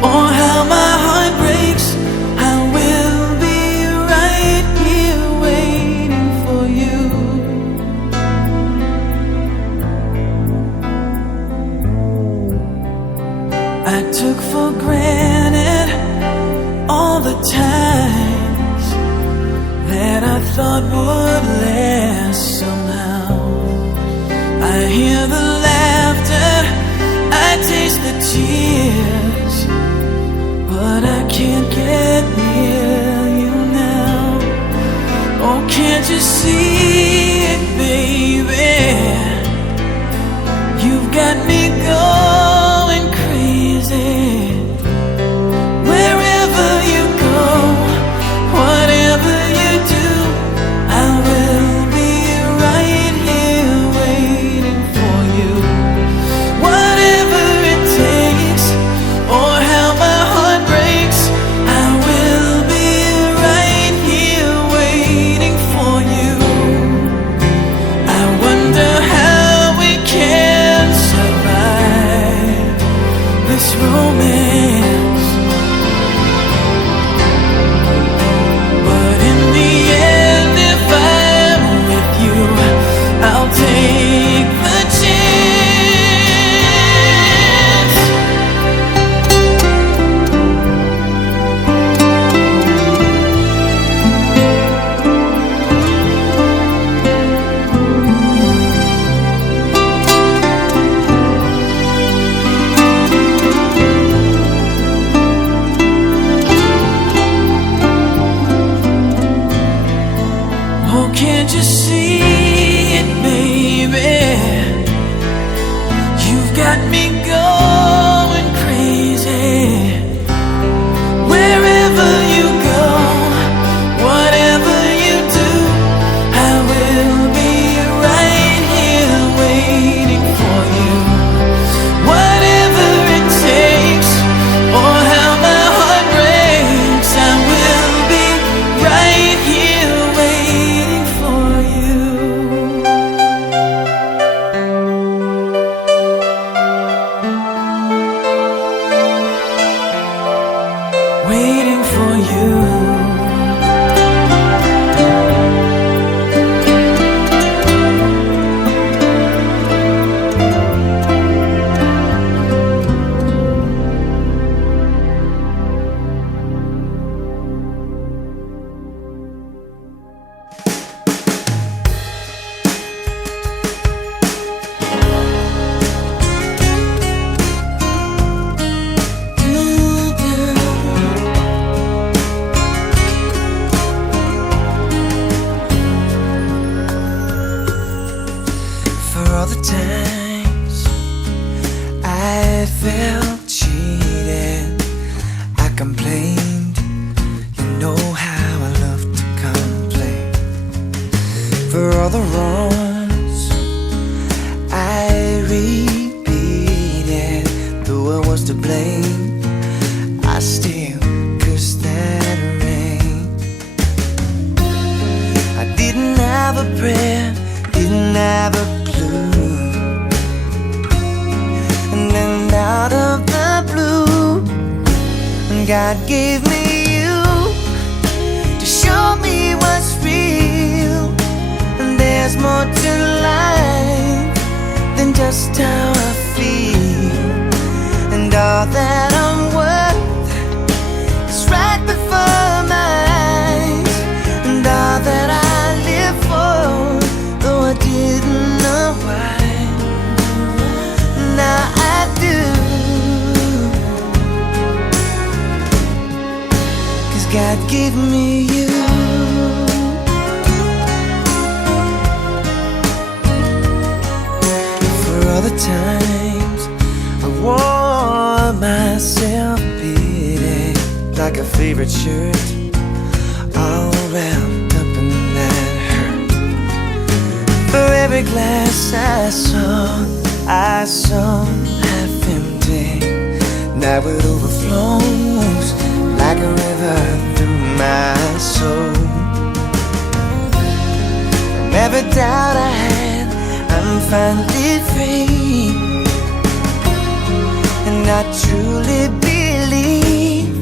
or how my heart breaks, I will be right here waiting for you. I took for granted all the times that I thought would last somehow. I hear the laughter, I taste the tears, but I can't get near you now. Oh, can't you see it, baby? You've got me going crazy. Wherever you go, whatever you do, I will be right here waiting for you. Whatever it takes, or how my heart breaks, I will be right here waiting for you. I wonder how we can survive this romance, but in the end, if I'm with you, I'll take the chance. Oh, can't you see it, baby? You've got me going crazy. Wherever you go, whatever you do, I will be right here waiting for you. Whatever it takes, or how my heart breaks, I will be right here waiting for you. Waiting for you. For all the times I felt cheated, I complained. You know how I love to complain. For all the wrongs I repeated, though I was to blame, I still cursed that rain. I didn't have a prayer, didn't have a clue, and then out of the blue, God gave me you to show me what's real. And there's more to life than just how I feel, and all that I'm worth is right before my eyes, and all that I live for, though I didn't know why, now I do. God gave me you. For all the times I wore myself beating like a favorite shirt, all wrapped up in that hurt. For every glass I saw half empty, now it overflows like a river through my soul. From every doubt I had, I'm finally free, and I truly believe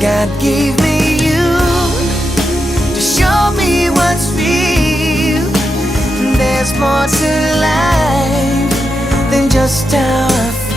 God gave me you to show me what's real. There's more to life than just how I feel.